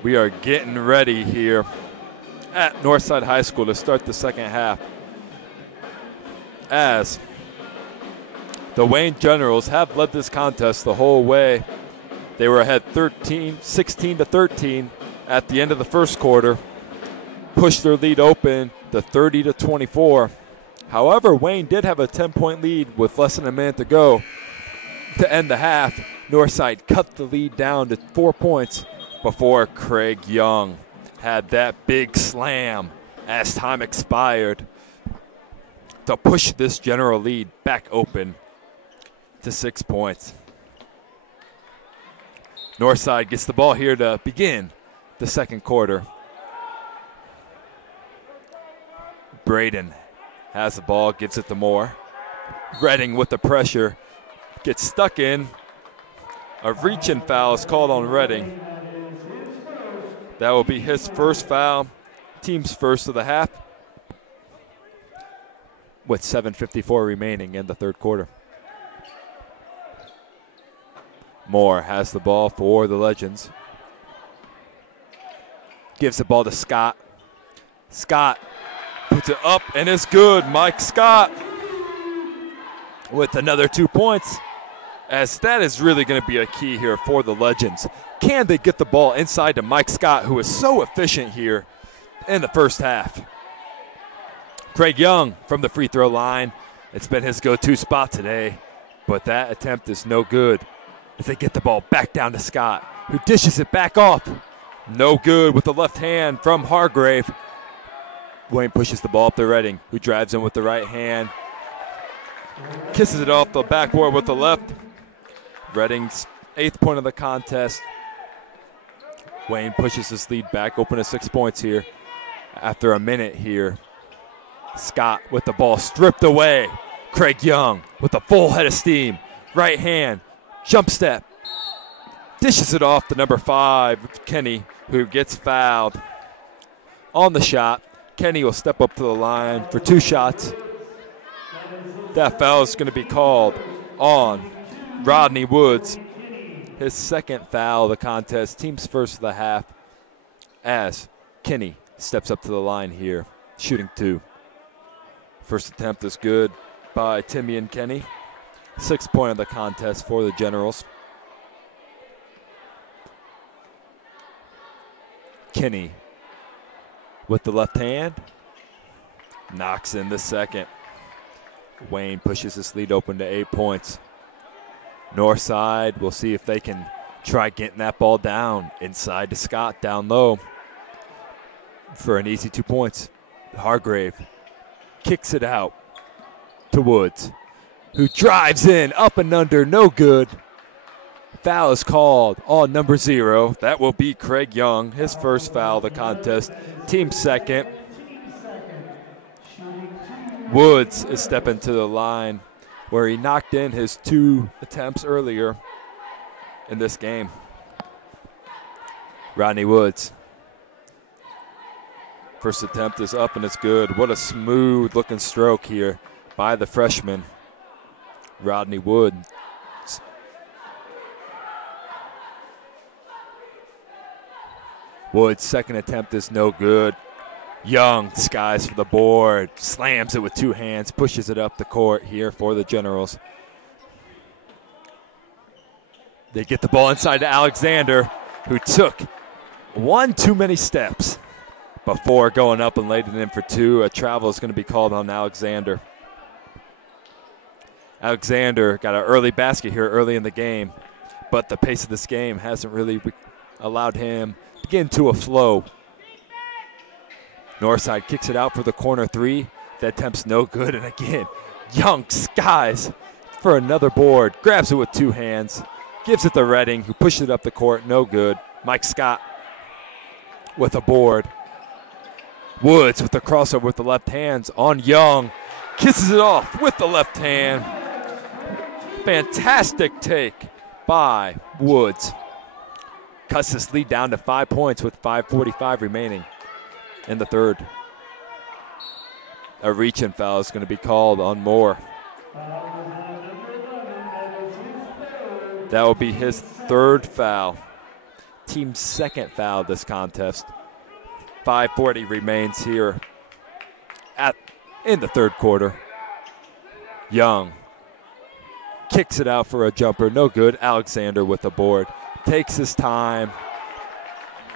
we are getting ready here at Northside High School to start the second half, as the Wayne Generals have led this contest the whole way. They were ahead 16-13 at the end of the first quarter, pushed their lead open to 30-24. However, Wayne did have a 10-point lead with less than a minute to go to end the half. Northside cut the lead down to 4 points before Craig Young had that big slam as time expired to push this general lead back open to 6 points. Northside gets the ball here to begin the second quarter. Braden has the ball, gives it to Moore. Redding with the pressure, gets stuck in. A reach-in foul is called on Redding. That will be his first foul, team's first of the half, with 7:54 remaining in the third quarter. Moore has the ball for the Legends. Gives the ball to Scott. Scott puts it up and it's good. Mike Scott with another 2 points, as that is really going to be a key here for the Legends. Can they get the ball inside to Mike Scott, who is so efficient here in the first half? Craig Young from the free throw line. It's been his go-to spot today, but that attempt is no good as they get the ball back down to Scott, who dishes it back off. No good with the left hand from Hargrave. Wayne pushes the ball up to Redding, who drives in with the right hand. Kisses it off the backboard with the left. Redding's 8th point of the contest. Wayne pushes his lead back open to 6 points here after a minute here. Scott with the ball stripped away. Craig Young with a full head of steam. Right hand, jump step. Dishes it off to number 5, Kenny, who gets fouled. On the shot, Kenny will step up to the line for 2 shots. That foul is going to be called on Rodney Woods. His second foul of the contest, team's first of the half, as Kenny steps up to the line here, shooting 2. First attempt is good by Timmy and Kenny. 6th point of the contest for the Generals. Kenny with the left hand, knocks in the second. Wayne pushes his lead open to 8 points. Northside, we'll see if they can try getting that ball down inside to Scott down low for an easy 2 points. Hargrave kicks it out to Woods, who drives in, up and under, no good. Foul is called on number 0. That will be Craig Young, his first foul of the contest, team second. Woods is stepping to the line where he knocked in his 2 attempts earlier in this game. Rodney Woods. First attempt is up and it's good. What a smooth looking stroke here by the freshman, Rodney Woods. Woods' second attempt is no good. Young skies for the board, slams it with two hands, pushes it up the court here for the Generals. They get the ball inside to Alexander, who took one too many steps before going up and laid it in for two. A travel is going to be called on Alexander. Alexander got an early basket here early in the game, but the pace of this game hasn't really allowed him to get into a flow. Northside kicks it out for the corner three. That attempt's no good, and again, Young skies for another board. Grabs it with two hands, gives it to Redding, who pushes it up the court, no good. Mike Scott with a board. Woods with the crossover with the left hands on Young. Kisses it off with the left hand. Fantastic take by Woods. Cuts this lead down to 5 points with 5:45 remaining in the third. A reach-in foul is going to be called on Moore. That will be his third foul. Team's second foul this contest. 5:40 remains here in the third quarter. Young kicks it out for a jumper, no good. Alexander with the board. Takes his time.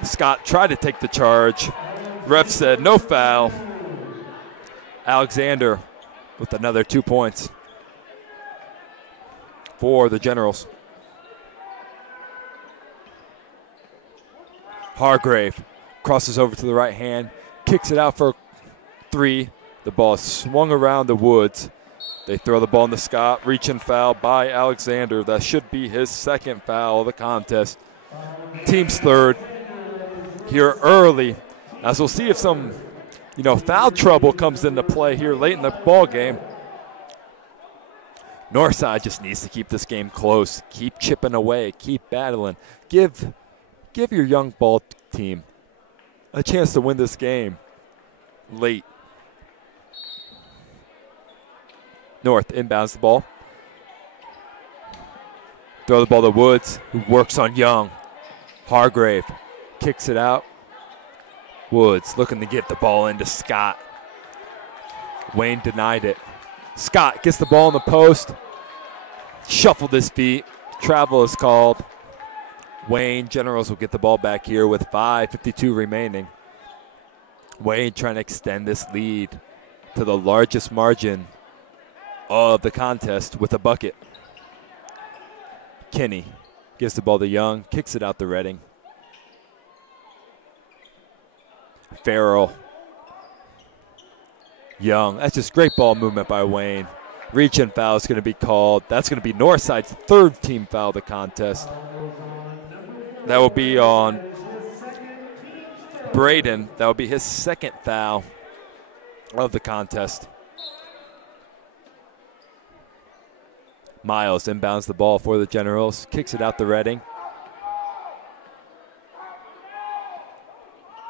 Scott tried to take the charge. Ref said no foul. Alexander with another 2 points for the Generals. Hargrave crosses over to the right hand, kicks it out for three. The ball is swung around the Woods. They throw the ball in the Scott. Reach-in foul by Alexander. That should be his second foul of the contest. Team's third here early, as we'll see if some foul trouble comes into play here late in the ball game. Northside just needs to keep this game close. Keep chipping away. Keep battling. Give your young ball team a chance to win this game late. North inbounds the ball. Throw the ball to Woods, who works on Young. Hargrave kicks it out. Woods looking to get the ball into Scott. Wayne denied it. Scott gets the ball in the post. Shuffled his feet. Travel is called. Wayne Generals will get the ball back here with 5:52 remaining. Wayne trying to extend this lead to the largest margin of the contest with a bucket. Kinney gives the ball to Young, kicks it out to Redding. Farrell. Young. That's just great ball movement by Wayne. Reach-in foul is going to be called. That's going to be Northside's third team foul of the contest. That will be on Braden. That will be his second foul of the contest. Miles inbounds the ball for the Generals. Kicks it out to Redding.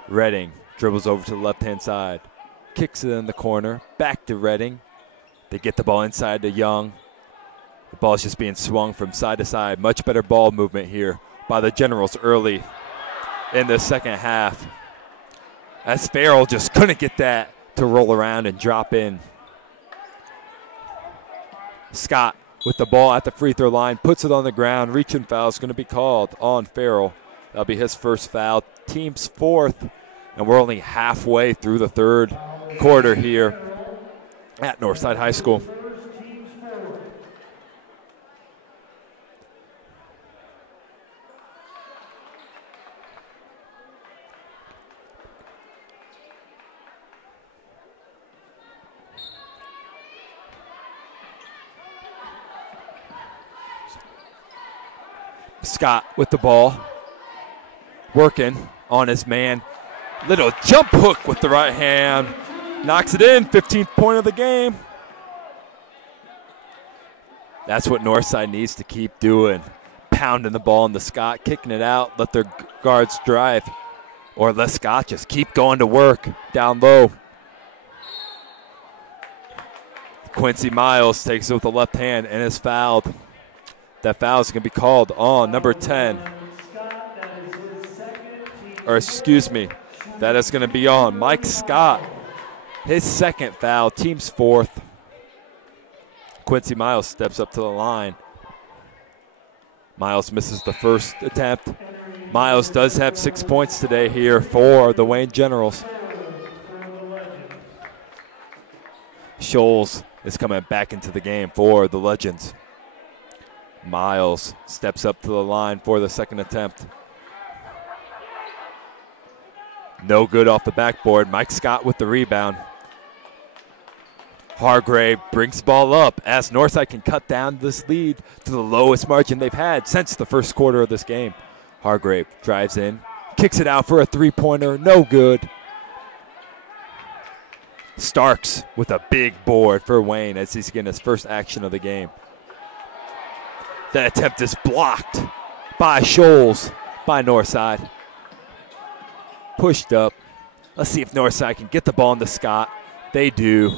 Redding dribbles over to the left-hand side. Kicks it in the corner. Back to Redding. They get the ball inside to Young. The ball is just being swung from side to side. Much better ball movement here by the Generals early in the second half, as Farrell just couldn't get that to roll around and drop in. Scott with the ball at the free throw line, puts it on the ground. Reach-in foul is going to be called on Farrell. That'll be his first foul. Team's fourth, and we're only halfway through the third quarter here at Northside High School. Scott with the ball, working on his man. Little jump hook with the right hand. Knocks it in, 15th point of the game. That's what Northside needs to keep doing. Pounding the ball into Scott, kicking it out, let their guards drive. Or let Scott just keep going to work down low. Quincy Miles takes it with the left hand and is fouled. That foul is going to be called on number 10. Or excuse me, That is going to be on Mike Scott. His second foul, team's fourth. Quincy Miles steps up to the line. Miles misses the first attempt. Miles does have 6 points today here for the Wayne Generals. Scholes is coming back into the game for the Legends. Miles steps up to the line for the second attempt. No good off the backboard. Mike Scott with the rebound. Hargrave brings the ball up as Northside can cut down this lead to the lowest margin they've had since the first quarter of this game. Hargrave drives in, kicks it out for a three-pointer, no good. Starks with a big board for Wayne as he's getting his first action of the game. That attempt is blocked by Scholes, by Northside. Pushed up. Let's see if Northside can get the ball into Scott. They do.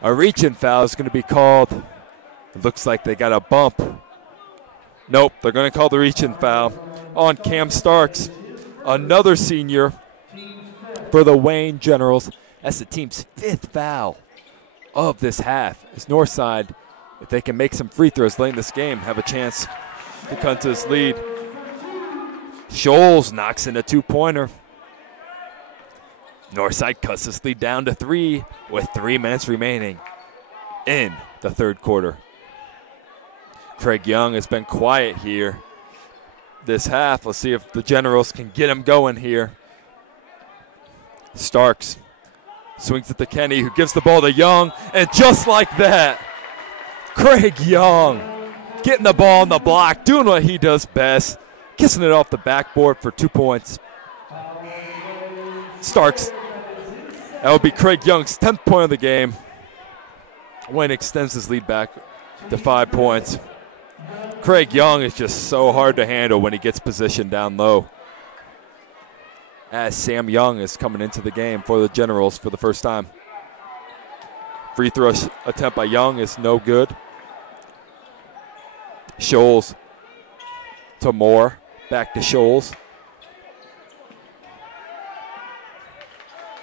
A reach-in foul is going to be called. It looks like they got a bump. Nope, they're going to call the reach-in foul on Cam Starks, another senior for the Wayne Generals. That's the team's fifth foul of this half. As Northside, if they can make some free throws late in this game, have a chance to cut to this lead. Scholes knocks in a two-pointer. Northside cuts this lead down to 3 with 3 minutes remaining in the third quarter. Craig Young has been quiet here this half. Let's see if the Generals can get him going here. Starks swings it to Kenny, who gives the ball to Young, and just like that, Craig Young getting the ball on the block, doing what he does best, kissing it off the backboard for 2 points. Starks, that would be Craig Young's 10th point of the game. Wayne extends his lead back to 5 points. Craig Young is just so hard to handle when he gets positioned down low. As Sam Young is coming into the game for the Generals for the first time. Free throw attempt by Young is no good. Scholes to Moore, back to Scholes.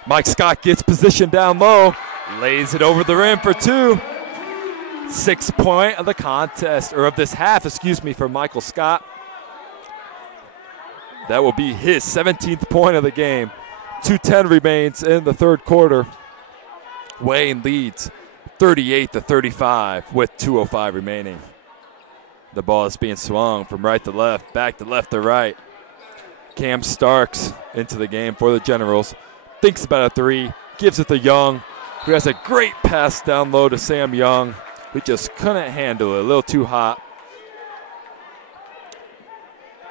Mike Scott gets positioned down low, lays it over the rim for 2. 6 point of the contest, or of this half, excuse me, for Michael Scott. That will be his 17th point of the game. 2:10 remains in the third quarter. Wayne leads 38-35 with 2:05 remaining. The ball is being swung from right to left, back to left to right. Cam Starks into the game for the Generals. Thinks about a 3, gives it to Young, who has a great pass down low to Sam Young, who just couldn't handle it, a little too hot.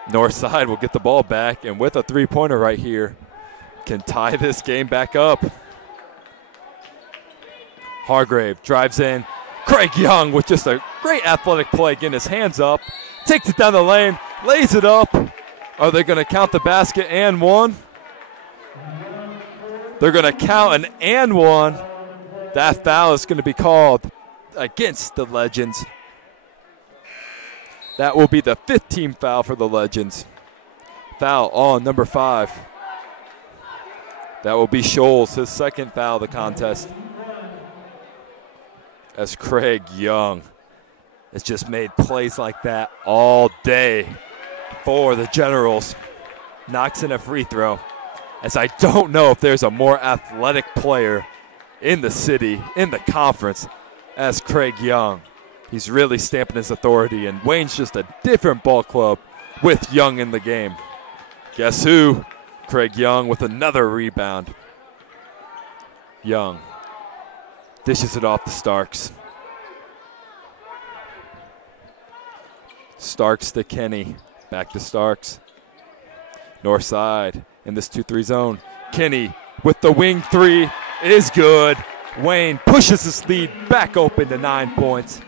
Northside will get the ball back, and with a three-pointer right here, can tie this game back up. Hargrave drives in. Craig Young with just a great athletic play, getting his hands up, takes it down the lane, lays it up. Are they going to count the basket and one? They're going to count an and one. That foul is going to be called against the Legends. That will be the 15th foul for the Legends. Foul on number 5. That will be Scholes, his second foul of the contest. As Craig Young has just made plays like that all day for the Generals. Knocks in a free throw. As I don't know if there's a more athletic player in the city, in the conference, as Craig Young. He's really stamping his authority, and Wayne's just a different ball club with Young in the game. Guess who? Craig Young with another rebound. Young dishes it off to Starks. Starks to Kenny. Back to Starks. North side in this 2-3 zone. Kenny with the wing 3 is good. Wayne pushes his lead back open to 9 points.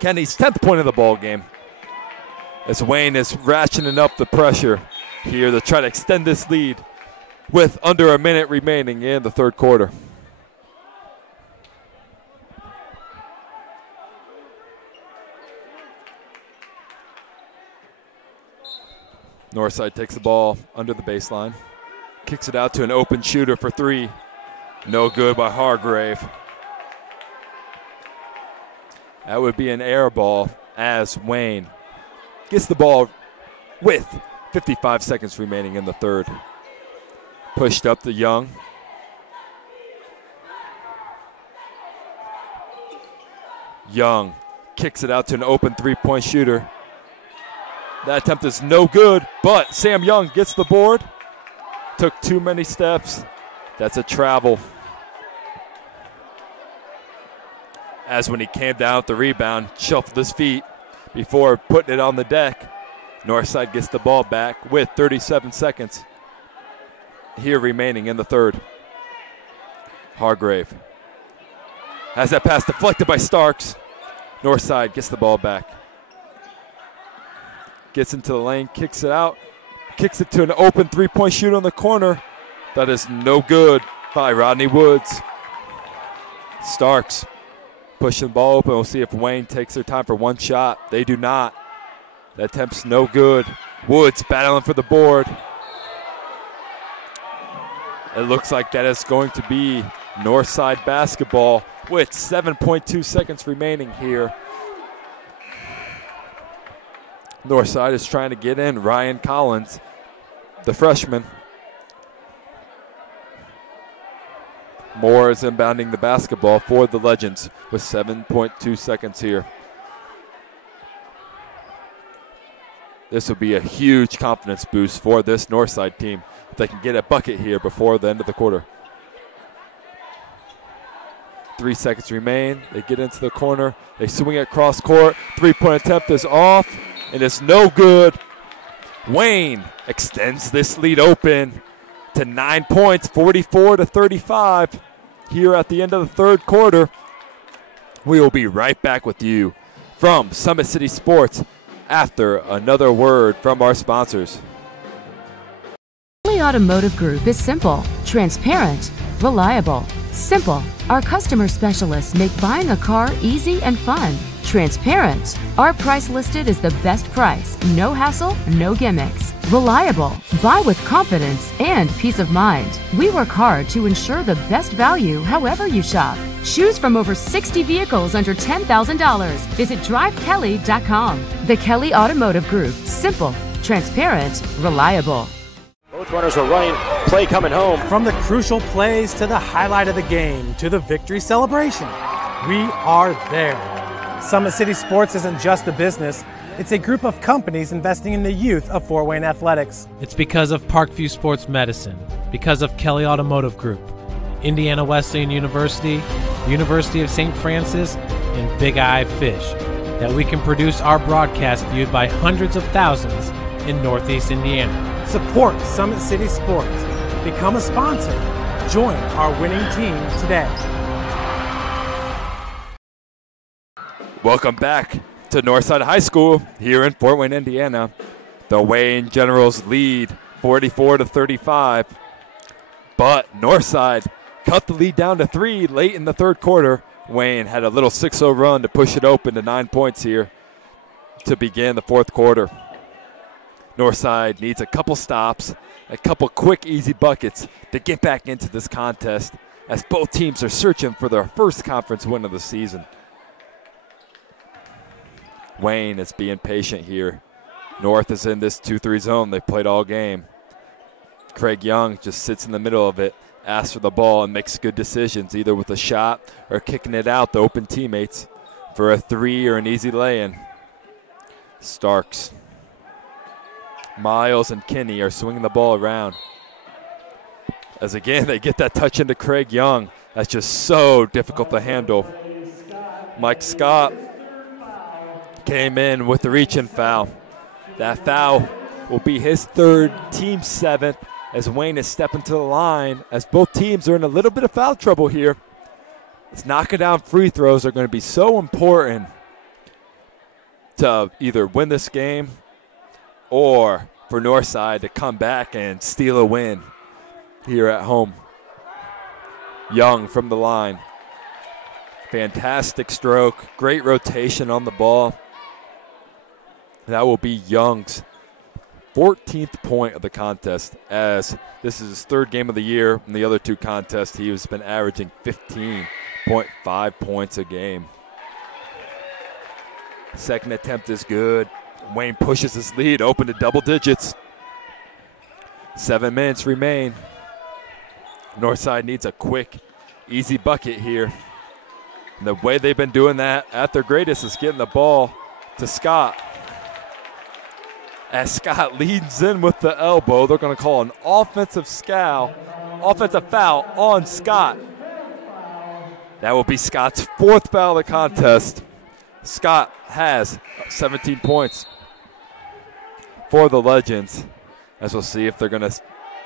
Kenny's 10th point of the ball game. As Wayne is ratcheting up the pressure here to try to extend this lead with under a minute remaining in the third quarter. Northside takes the ball under the baseline, kicks it out to an open shooter for three. No good by Hargrave. That would be an air ball as Wayne gets the ball with 55 seconds remaining in the third. Pushed up to Young. Young kicks it out to an open three-point shooter. That attempt is no good, but Sam Young gets the board. Took too many steps. That's a travel. As when he came down with the rebound, shuffled his feet before putting it on the deck. Northside gets the ball back with 37 seconds here remaining in the third. Hargrave has that pass deflected by Starks. Northside gets the ball back. Gets into the lane, kicks it out, kicks it to an open three-point shooter on the corner. That is no good by Rodney Woods. Starks pushing the ball open. We'll see if Wayne takes their time for one shot. They do not. That attempt's no good. Woods battling for the board. It looks like that is going to be Northside basketball with 7.2 seconds remaining here. Northside is trying to get in. Ryan Collins, the freshman. Moore is inbounding the basketball for the Legends with 7.2 seconds here. This will be a huge confidence boost for this Northside team if they can get a bucket here before the end of the quarter. 3 seconds remain. They get into the corner. They swing it cross court. Three-point attempt is off, and it's no good. Wayne extends this lead open to 9 points, 44-35 here at the end of the third quarter. We will be right back with you from Summit City Sports after another word from our sponsors. Kelly Automotive Group is simple, transparent, reliable. Simple. Our customer specialists make buying a car easy and fun. Transparent. Our price listed is the best price. No hassle, no gimmicks. Reliable. Buy with confidence and peace of mind. We work hard to ensure the best value however you shop. Choose from over 60 vehicles under $10,000. Visit drivekelly.com. The Kelly Automotive Group. Simple, transparent, reliable. Both runners are running, play coming home. From the crucial plays to the highlight of the game to the victory celebration, we are there. Summit City Sports isn't just a business, it's a group of companies investing in the youth of Fort Wayne athletics. It's because of Parkview Sports Medicine, because of Kelly Automotive Group, Indiana Wesleyan University, the University of St. Francis, and Big Eye Fish, that we can produce our broadcast viewed by hundreds of thousands in Northeast Indiana. Support Summit City Sports. Become a sponsor. Join our winning team today. Welcome back to Northside High School here in Fort Wayne, Indiana. The Wayne Generals lead 44-35, but Northside cut the lead down to 3 late in the third quarter. Wayne had a little 6-0 run to push it open to 9 points here to begin the fourth quarter. Northside needs a couple stops, a couple quick, easy buckets to get back into this contest as both teams are searching for their first conference win of the season. Wayne is being patient here. North is in this 2-3 zone. They played all game. Craig Young just sits in the middle of it, asks for the ball, and makes good decisions, either with a shot or kicking it out to open teammates for a three or an easy lay-in. Starks, Miles, and Kinney are swinging the ball around. As again, they get that touch into Craig Young. That's just so difficult to handle. Mike Scott came in with the reach-in foul. That foul will be his third, team 7th, as Wayne is stepping to the line, as both teams are in a little bit of foul trouble here. It's knocking down free throws are going to be so important to either win this game or for Northside to come back and steal a win here at home. Young from the line. Fantastic stroke, great rotation on the ball. That will be Young's 14th point of the contest, as this is his third game of the year. In the other two contests, he has been averaging 15.5 points a game. Second attempt is good. Wayne pushes his lead open to double digits. 7 minutes remain. Northside needs a quick, easy bucket here. And the way they've been doing that at their greatest is getting the ball to Scott. As Scott leads in with the elbow, they're going to call an offensive foul on Scott. That will be Scott's 4th foul of the contest. Scott has 17 points for the Legends, as we'll see if they're going to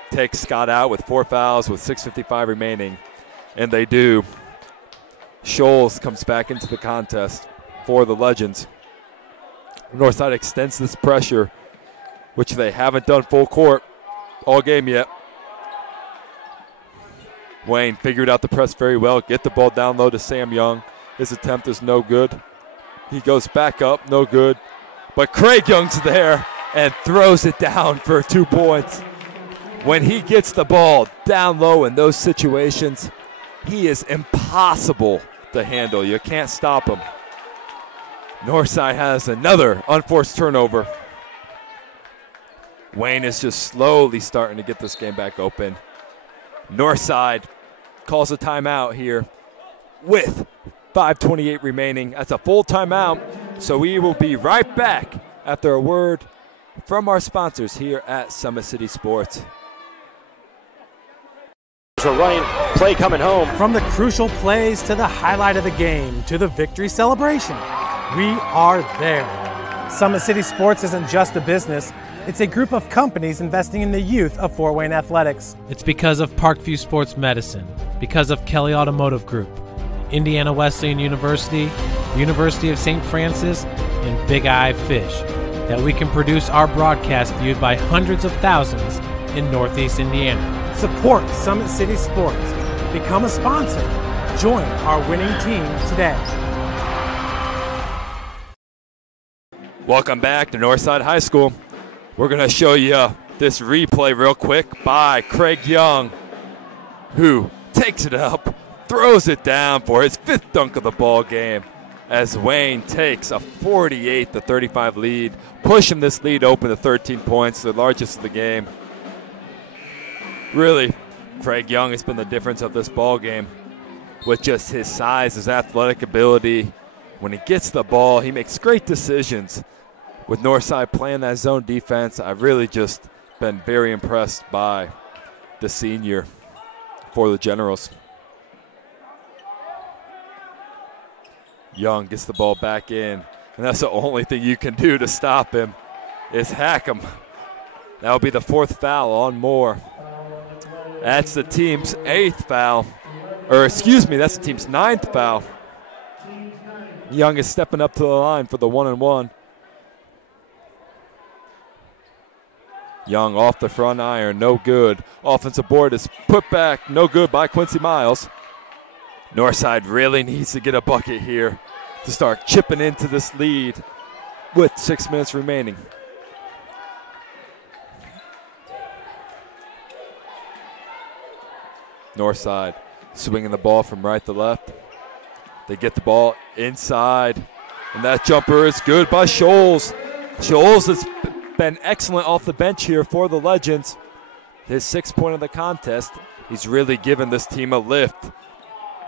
take Scott out with 4 fouls with 6:55 remaining, and they do. Scholes comes back into the contest for the Legends. Northside extends this pressure, which they haven't done full court all game yet. Wayne figured out the press very well. Get the ball down low to Sam Young. His attempt is no good. He goes back up, no good. But Craig Young's there and throws it down for 2 points. When he gets the ball down low in those situations, he is impossible to handle. You can't stop him. Northside has another unforced turnover. Wayne is just slowly starting to get this game back open. Northside calls a timeout here with 5:28 remaining. That's a full timeout. So we will be right back after a word from our sponsors here at Summit City Sports. A running play coming home. From the crucial plays to the highlight of the game to the victory celebration, we are there. Summit City Sports isn't just a business, it's a group of companies investing in the youth of Fort Wayne athletics. It's because of Parkview Sports Medicine, because of Kelly Automotive Group, Indiana Wesleyan University, University of St. Francis, and Big Eye Fish, that we can produce our broadcast viewed by hundreds of thousands in Northeast Indiana. Support Summit City Sports. Become a sponsor. Join our winning team today. Welcome back to Northside High School. We're going to show you this replay real quick by Craig Young, who takes it up, throws it down for his 5th dunk of the ball game, as Wayne takes a 48-35 lead, pushing this lead open to 13 points, the largest of the game. Really, Craig Young has been the difference of this ball game with just his size, his athletic ability. When he gets the ball, he makes great decisions. With Northside playing that zone defense, I've really just been very impressed by the senior for the Generals. Young gets the ball back in, and that's the only thing you can do to stop him is hack him. That will be the 4th foul on Moore. That's the team's 8th foul. That's the team's 9th foul. Young is stepping up to the line for the 1-and-1. Young off the front iron, no good. Offensive board is put back, no good by Quincy Miles. Northside really needs to get a bucket here to start chipping into this lead with 6 minutes remaining. Northside swinging the ball from right to left. They get the ball inside, and that jumper is good by Scholes. Scholes has been excellent off the bench here for the Legends. His 6th point of the contest. He's really given this team a lift,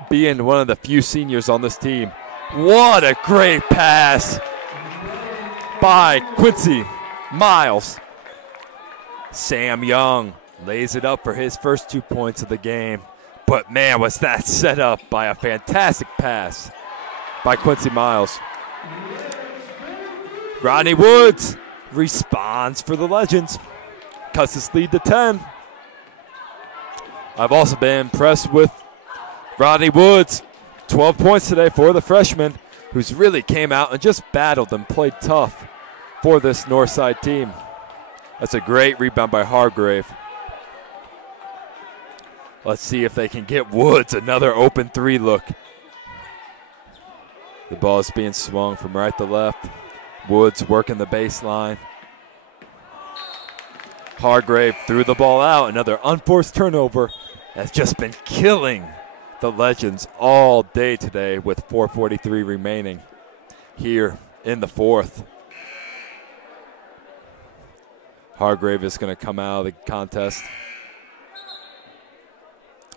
being one of the few seniors on this team. What a great pass by Quincy Miles. Sam Young lays it up for his first 2 points of the game. But man, was that set up by a fantastic pass by Quincy Miles. Rodney Woods responds for the Legends. Cuts his lead to 10. I've also been impressed with Rodney Woods. 12 points today for the freshman, who's really came out and just battled and played tough for this Northside team. That's a great rebound by Hargrave. Let's see if they can get Woods another open 3 look. The ball is being swung from right to left. Woods working the baseline. Hargrave threw the ball out. Another unforced turnover has just been killing the Legends all day today with 4:43 remaining here in the fourth. Hargrave is going to come out of the contest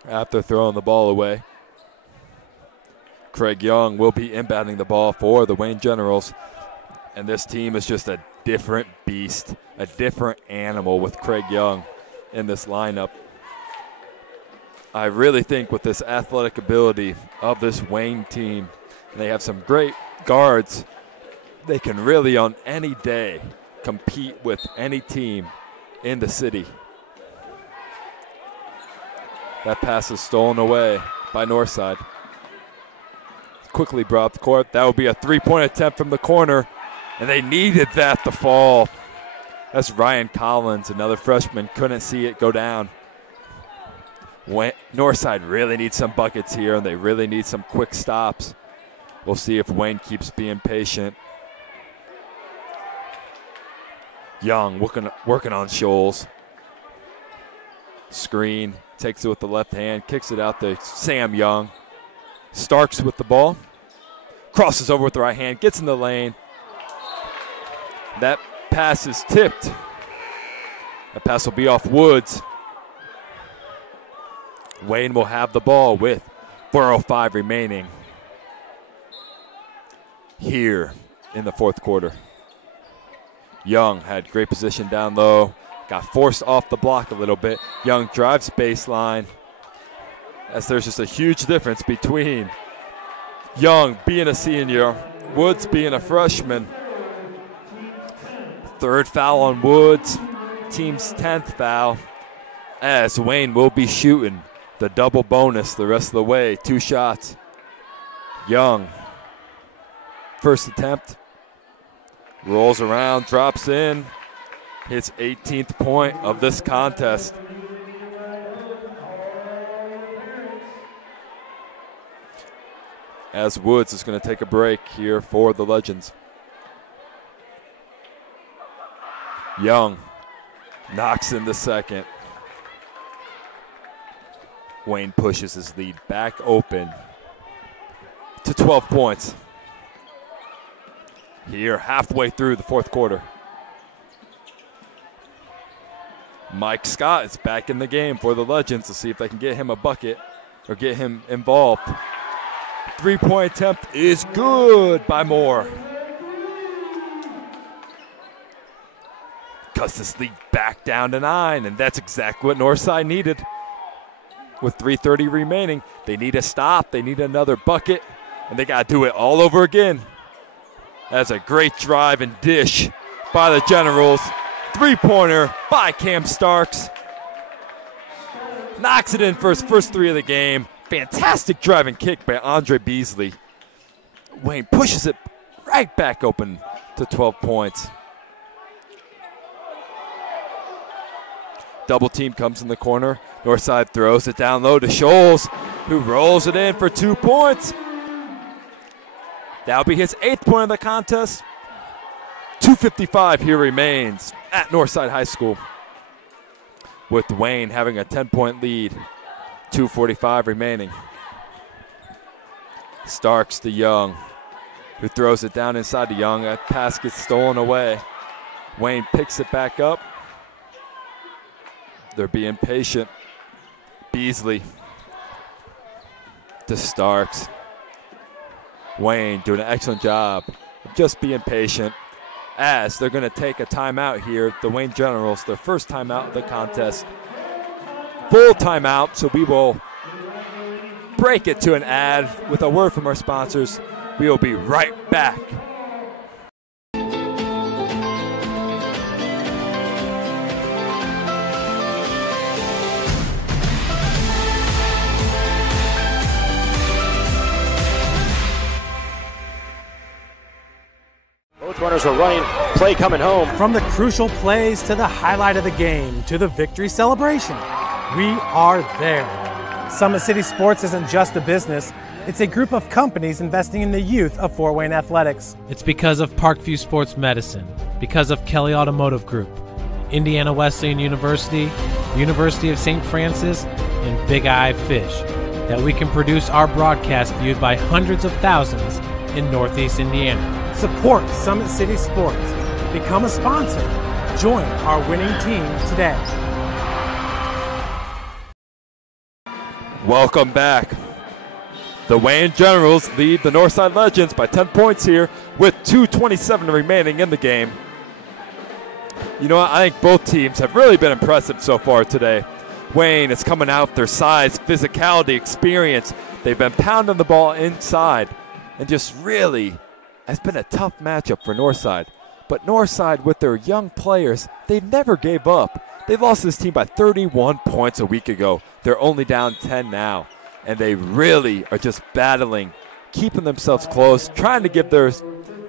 after throwing the ball away. Craig Young will be inbounding the ball for the Wayne Generals. And this team is just a different beast, a different animal with Craig Young in this lineup. I really think with this athletic ability of this Wayne team, and they have some great guards, they can really on any day compete with any team in the city. That pass is stolen away by Northside. Quickly brought up the court. That would be a three-point attempt from the corner, and they needed that to fall. That's Ryan Collins, another freshman, couldn't see it go down. Northside really needs some buckets here, and they really need some quick stops. We'll see if Wayne keeps being patient. Young working on Scholes. Screen, takes it with the left hand, kicks it out to Sam Young. Starks with the ball. Crosses over with the right hand, gets in the lane. That pass is tipped. That pass will be off Woods. Wayne will have the ball with 4:05 remaining here in the fourth quarter. Young had great position down low, got forced off the block a little bit. Young drives baseline, as there's just a huge difference between Young being a senior, Woods being a freshman. Third foul on Woods, team's 10th foul, as Wayne will be shooting the double bonus the rest of the way. 2 shots. Young, first attempt, rolls around, drops in, hits 18th point of this contest. As Woods is going to take a break here for the Legends. Young knocks in the second. Wayne pushes his lead back open to 12 points. Here, halfway through the fourth quarter. Mike Scott is back in the game for the Legends to see if they can get him a bucket or get him involved. 3-point attempt is good by Moore. Cuts this lead back down to 9, and that's exactly what Northside needed. With 3:30 remaining, they need a stop, they need another bucket, and they got to do it all over again. That's a great drive and dish by the Generals. 3-pointer by Cam Starks. Knocks it in for his first 3 of the game. Fantastic drive and kick by Andre Beasley. Wayne pushes it right back open to 12 points. Double team comes in the corner. Northside throws it down low to Scholes, who rolls it in for 2 points. That'll be his 8th point of the contest. 2:55 here remains at Northside High School, with Wayne having a 10-point lead. 2:45 remaining. Starks to Young, who throws it down inside to Young. That pass gets stolen away. Wayne picks it back up. They're being patient. Beasley to Starks. Wayne doing an excellent job of just being patient, as they're going to take a timeout here. The Wayne Generals, their first timeout of the contest. Full timeout, so we will break it to an ad with a word from our sponsors. We will be right back. Both runners are running, play coming home. From the crucial plays to the highlight of the game to the victory celebration, we are there. Summit City Sports isn't just a business, it's a group of companies investing in the youth of Fort Wayne athletics. It's because of Parkview Sports Medicine, because of Kelly Automotive Group, Indiana Wesleyan University, University of St. Francis, and Big Eye Fish, that we can produce our broadcast viewed by hundreds of thousands in Northeast Indiana. Support Summit City Sports. Become a sponsor. Join our winning team today. Welcome back. The Wayne Generals lead the Northside Legends by 10 points here with 2:27 remaining in the game. You know what? I think both teams have really been impressive so far today. Wayne is coming out with their size, physicality, experience. They've been pounding the ball inside, and just really has been a tough matchup for Northside. But Northside, with their young players, they never gave up. They lost this team by 31 points a week ago. They're only down 10 now. And they really are just battling, keeping themselves close, trying to give their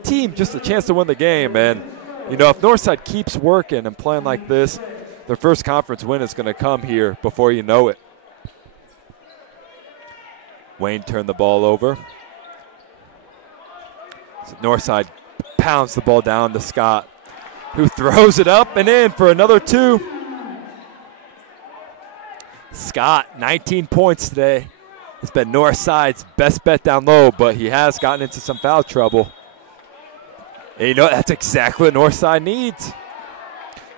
team just a chance to win the game. And, you know, if Northside keeps working and playing like this, their first conference win is going to come here before you know it. Wayne turned the ball over. So Northside pounds the ball down to Scott, who throws it up and in for another two. Scott, 19 points today. It's been Northside's best bet down low, but he has gotten into some foul trouble. And you know, that's exactly what Northside needs.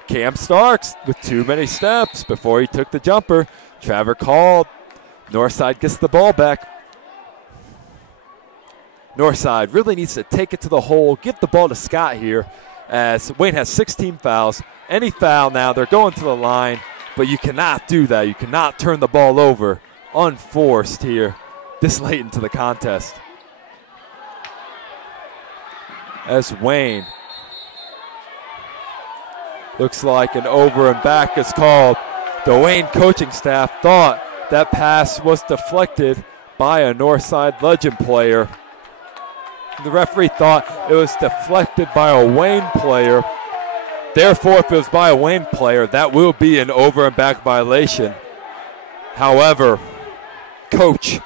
Cam Starks with too many steps before he took the jumper. Trevor called. Northside gets the ball back. Northside really needs to take it to the hole, give the ball to Scott here, as Wayne has 16 fouls. Any foul now, they're going to the line, but you cannot do that. You cannot turn the ball over unforced here this late into the contest. As Wayne, looks like an over and back is called. The Wayne coaching staff thought that pass was deflected by a Northside Legend player. The referee thought it was deflected by a Wayne player. Therefore, if it was by a Wayne player, that will be an over and back violation. However, Coach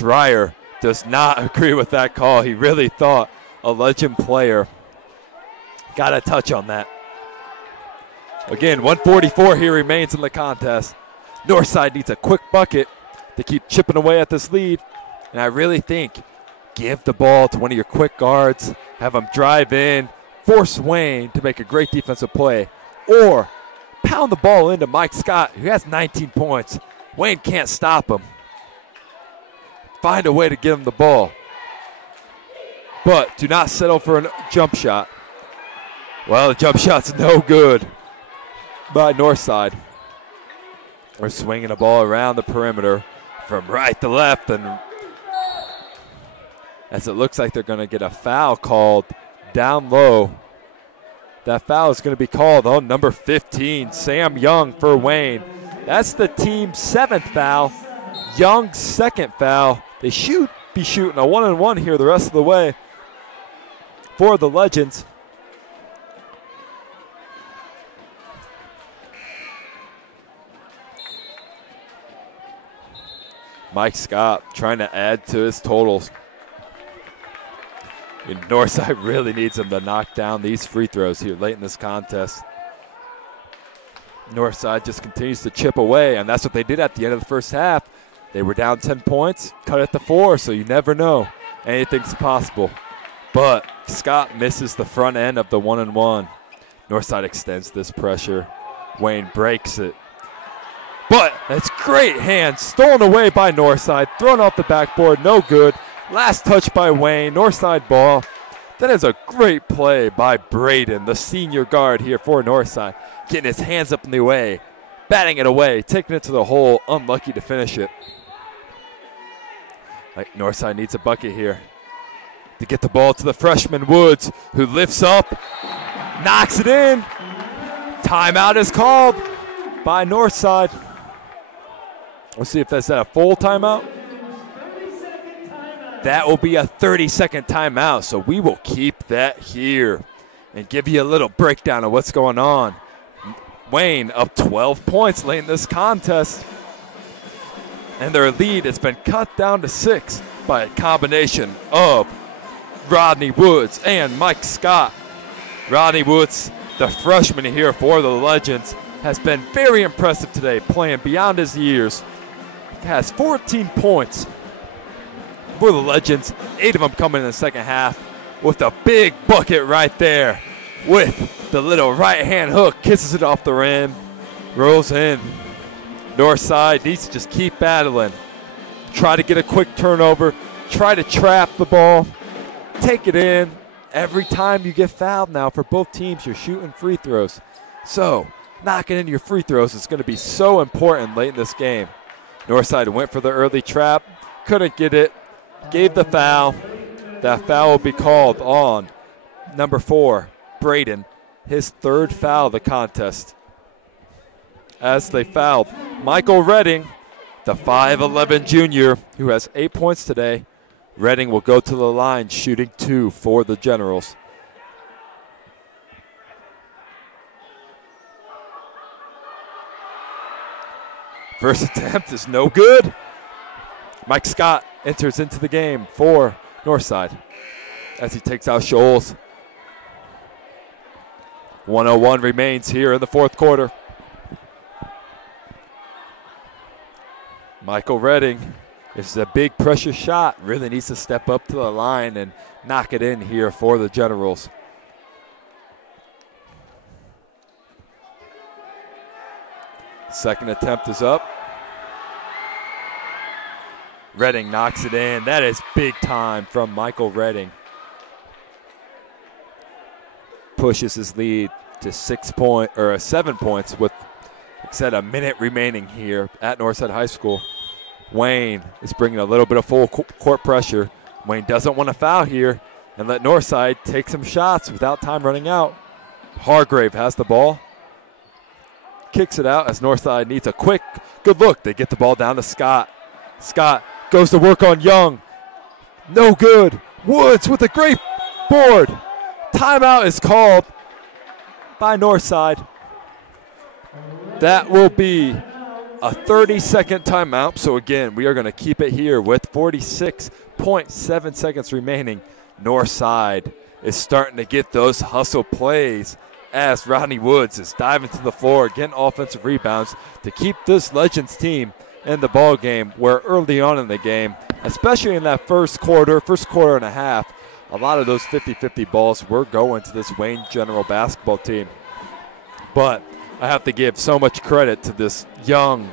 Ryer does not agree with that call. He really thought a Legend player got a touch on that. Again, 1:44 here remains in the contest. Northside needs a quick bucket to keep chipping away at this lead. And I really think give the ball to one of your quick guards, have them drive in, force Wayne to make a great defensive play, or pound the ball into Mike Scott, who has 19 points. Wayne can't stop him. Find a way to give him the ball. But do not settle for a jump shot. Well, the jump shot's no good by Northside. We're swinging the ball around the perimeter from right to left, and as it looks like they're going to get a foul called down low. That foul is going to be called on number 15, Sam Young for Wayne. That's the team's 7th foul. Young's 2nd foul. They should be shooting a 1-and-1 here the rest of the way for the Legends. Mike Scott trying to add to his totals. And Northside really needs him to knock down these free throws here late in this contest. Northside just continues to chip away, and that's what they did at the end of the first half. They were down 10 points, cut it to 4, so you never know. Anything's possible. But Scott misses the front end of the 1-and-1. Northside extends this pressure. Wayne breaks it. But that's great hands, stolen away by Northside, thrown off the backboard, no good. Last touch by Wayne, Northside ball. That is a great play by Braden, the senior guard here for Northside. Getting his hands up in the way, batting it away, taking it to the hole, unlucky to finish it. Like Northside needs a bucket here to get the ball to the freshman Woods, who lifts up, knocks it in. Timeout is called by Northside. We'll see if that's a full timeout. That will be a 30-second timeout, so we will keep that here and give you a little breakdown of what's going on. Wayne up 12 points late in this contest, and their lead has been cut down to 6 by a combination of Rodney Woods and Mike Scott. Rodney Woods, the freshman here for the Legends, has been very impressive today, playing beyond his years. He has 14 points for the Legends, 8 of them coming in the second half, with a big bucket right there. With the little right-hand hook, kisses it off the rim, rolls in. Northside needs to just keep battling. Try to get a quick turnover, try to trap the ball, take it in. Every time you get fouled now for both teams, you're shooting free throws. So knocking in your free throws is going to be so important late in this game. Northside went for the early trap, couldn't get it, gave the foul. That foul will be called on number 4, Braden, his 3rd foul of the contest. As they fouled Michael Redding, the 5'11 junior who has 8 points today. Redding will go to the line shooting 2 for the Generals. First attempt is no good. Mike Scott enters into the game for Northside as he takes out Scholes. 101 remains here in the 4th quarter. Michael Redding, this is a big pressure shot, really needs to step up to the line and knock it in here for the Generals. Second attempt is up. Redding knocks it in. That is big time from Michael Redding. Pushes his lead to 7 points with, like I said, a minute remaining here at Northside High School. Wayne is bringing a little bit of full court pressure. Wayne doesn't want to foul here and let Northside take some shots without time running out. Hargrave has the ball. Kicks it out as Northside needs a quick, good look. They get the ball down to Scott. Scott goes to work on Young. No good. Woods with a great board. Timeout is called by Northside. That will be a 30-second timeout. So again, we are going to keep it here with 46.7 seconds remaining. Northside is starting to get those hustle plays as Rodney Woods is diving to the floor, getting offensive rebounds to keep this Legends team in the ball game, where early on in the game, especially in that first quarter and a half, a lot of those 50-50 balls were going to this Wayne General basketball team. But I have to give so much credit to this young,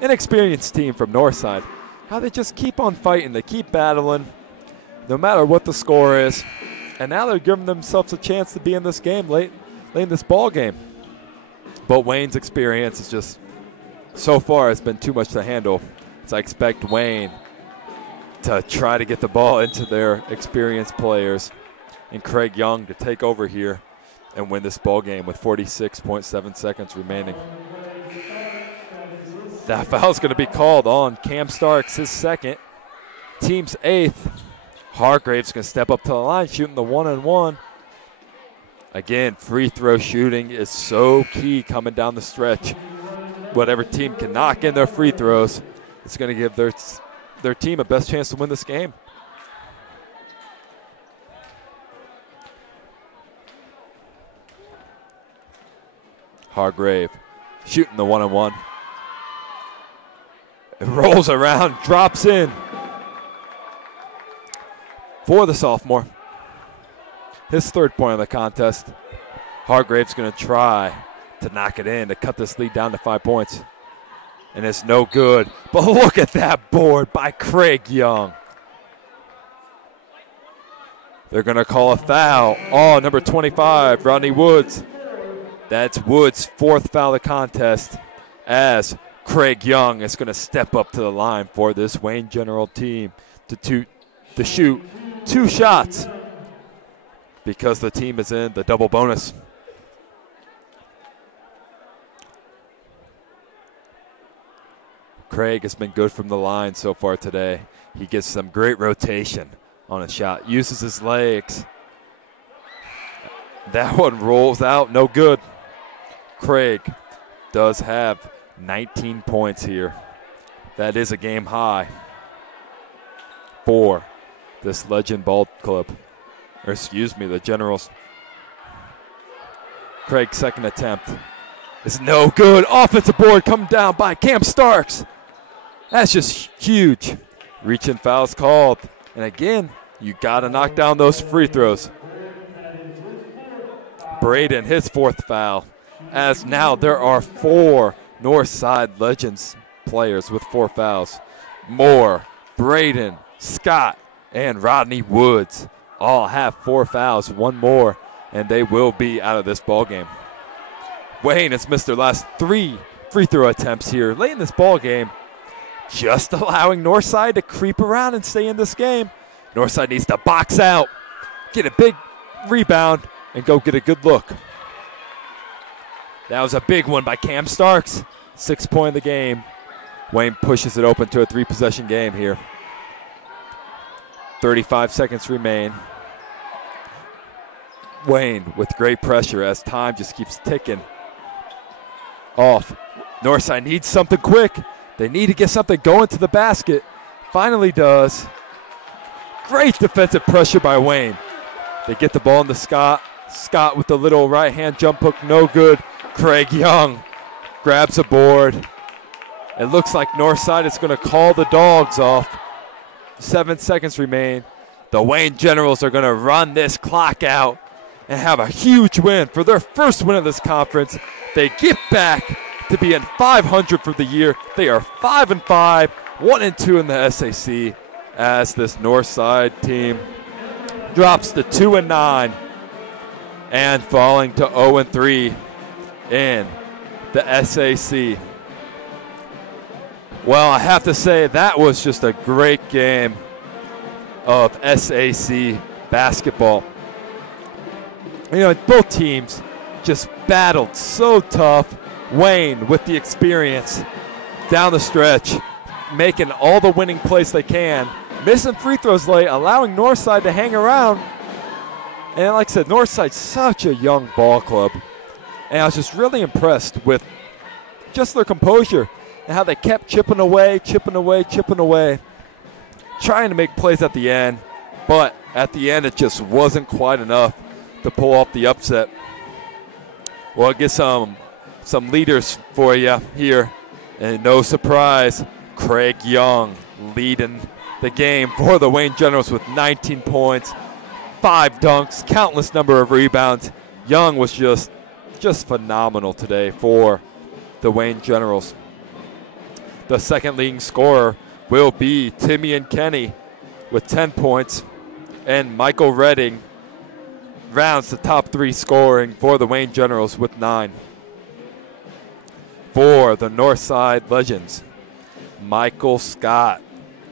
inexperienced team from Northside. How they just keep on fighting, they keep battling, no matter what the score is. And now they're giving themselves a chance to be in this game late in this ball game. But Wayne's experience is just, so far, has been too much to handle. So I expect Wayne to try to get the ball into their experienced players and Craig Young to take over here and win this ball game with 46.7 seconds remaining. That foul is going to be called on Cam Starks, his 2nd, team's 8th. Hargrave's going to step up to the line, shooting the 1-on-1. Again, free throw shooting is so key coming down the stretch. Whatever team can knock in their free throws, it's going to give their team a best chance to win this game. Hargrave shooting the 1-on-1. It rolls around, drops in for the sophomore. His 3rd point of the contest. Hargrave's going to try to knock it in to cut this lead down to 5 points. And it's no good. But look at that board by Craig Young. They're going to call a foul on number 25, Rodney Woods. That's Woods' 4th foul of the contest as Craig Young is going to step up to the line for this Wayne General team to shoot 2 shots because the team is in the double bonus. Craig has been good from the line so far today. He gets some great rotation on a shot, uses his legs. That one rolls out, no good. Craig does have 19 points here. That is a game high for this Legend Ball Club, or excuse me, the Generals. Craig's second attempt is no good. Offensive board come down by Cam Starks. That's just huge. Reach-in fouls called. And again, you got to knock down those free throws. Braden, his fourth foul. As now there are 4 Northside Legends players with 4 fouls. Moore, Braden, Scott, and Rodney Woods all have 4 fouls, 1 more, and they will be out of this ball game. Wayne has missed their last 3 free throw attempts here late in this ball game, just allowing Northside to creep around and stay in this game. Northside needs to box out, get a big rebound, and go get a good look. That was a big one by Cam Starks. 6th point of the game. Wayne pushes it open to a 3-possession game here. 35 seconds remain. Wayne with great pressure as time just keeps ticking off. Northside needs something quick. They need to get something going to the basket. Finally does. Great defensive pressure by Wayne. They get the ball into Scott. Scott with the little right-hand jump hook, no good. Craig Young grabs a board. It looks like Northside is going to call the Dogs off. 7 seconds remain. The Wayne Generals are going to run this clock out and have a huge win for their first win of this conference. They get back to being 500 for the year. They are 5-5, 1-2 in the SAC as this Northside team drops to 2-9 and falling to 0-3 in the SAC. Well, I have to say that was just a great game of SAC basketball. You know, both teams just battled so tough. Wayne with the experience down the stretch, making all the winning plays they can, missing free throws late, allowing Northside to hang around. And like I said, Northside's such a young ball club. And I was just really impressed with just their composure and how they kept chipping away, trying to make plays at the end. But at the end, it just wasn't quite enough to pull off the upset. Well, I'll get some leaders for you here. And no surprise, Craig Young leading the game for the Wayne Generals with 19 points, 5 dunks, countless number of rebounds. Young was just phenomenal today for the Wayne Generals. The second leading scorer will be Timmy and Kenny with 10 points, and Michael Redding rounds the top 3 scoring for the Wayne Generals with 9. For the Northside Legends, Michael Scott,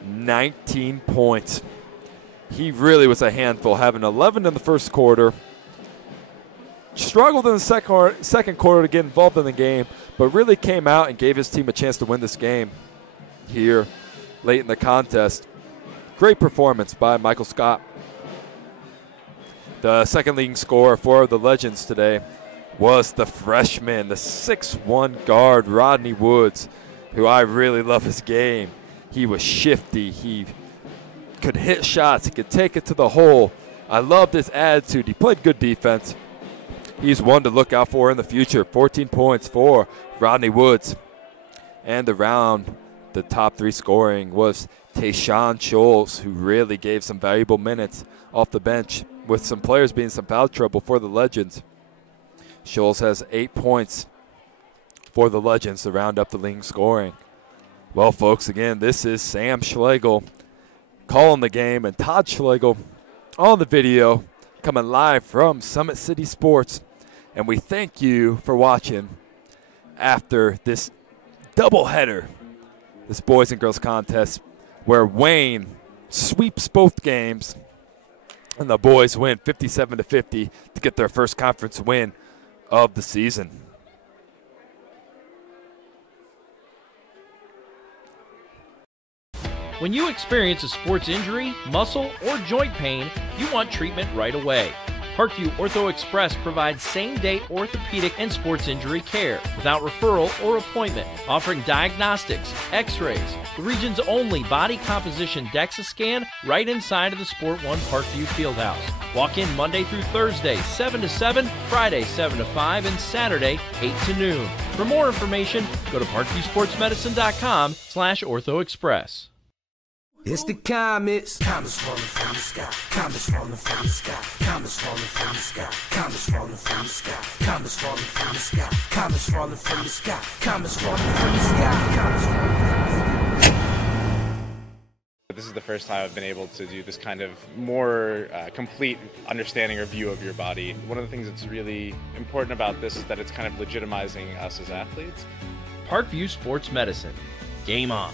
19 points. He really was a handful, having 11 in the first quarter. Struggled in the second quarter to get involved in the game, but really came out and gave his team a chance to win this game here late in the contest. Great performance by Michael Scott. The second leading scorer for the Legends today was the freshman, the 6'1" guard, Rodney Woods, who I really love his game. He was shifty. He could hit shots. He could take it to the hole. I loved his attitude. He played good defense. He's one to look out for in the future. 14 points for Rodney Woods. And the top 3 scoring was Tayshawn Scholes, who really gave some valuable minutes off the bench with some players being some foul trouble for the Legends. Scholes has 8 points for the Legends to round up the leading scoring. Well, folks, again, this is Sam Schlegel calling the game, and Todd Schlegel on the video, coming live from Summit City Sports. And we thank you for watching after this doubleheader, this boys and girls contest, where Wayne sweeps both games and the boys win 57-50 to get their first conference win of the season. When you experience a sports injury, muscle, or joint pain, you want treatment right away. Parkview Ortho Express provides same-day orthopedic and sports injury care without referral or appointment, offering diagnostics, x-rays, the region's only body composition DEXA scan right inside of the Sport One Parkview Fieldhouse. Walk in Monday through Thursday, 7 to 7, Friday, 7 to 5, and Saturday, 8 to noon. For more information, go to parkviewsportsmedicine.com/orthoexpress. It's the comets. Comets falling from the sky. Comets falling from the sky. Comets falling from the sky. Comets falling from the sky. Comets falling from the sky. Comets falling from the sky. Comets falling from the sky. Comets falling from the sky. This is the first time I've been able to do this kind of more complete understanding or view of your body. One of the things that's really important about this is that it's kind of legitimizing us as athletes. Parkview Sports Medicine. Game on.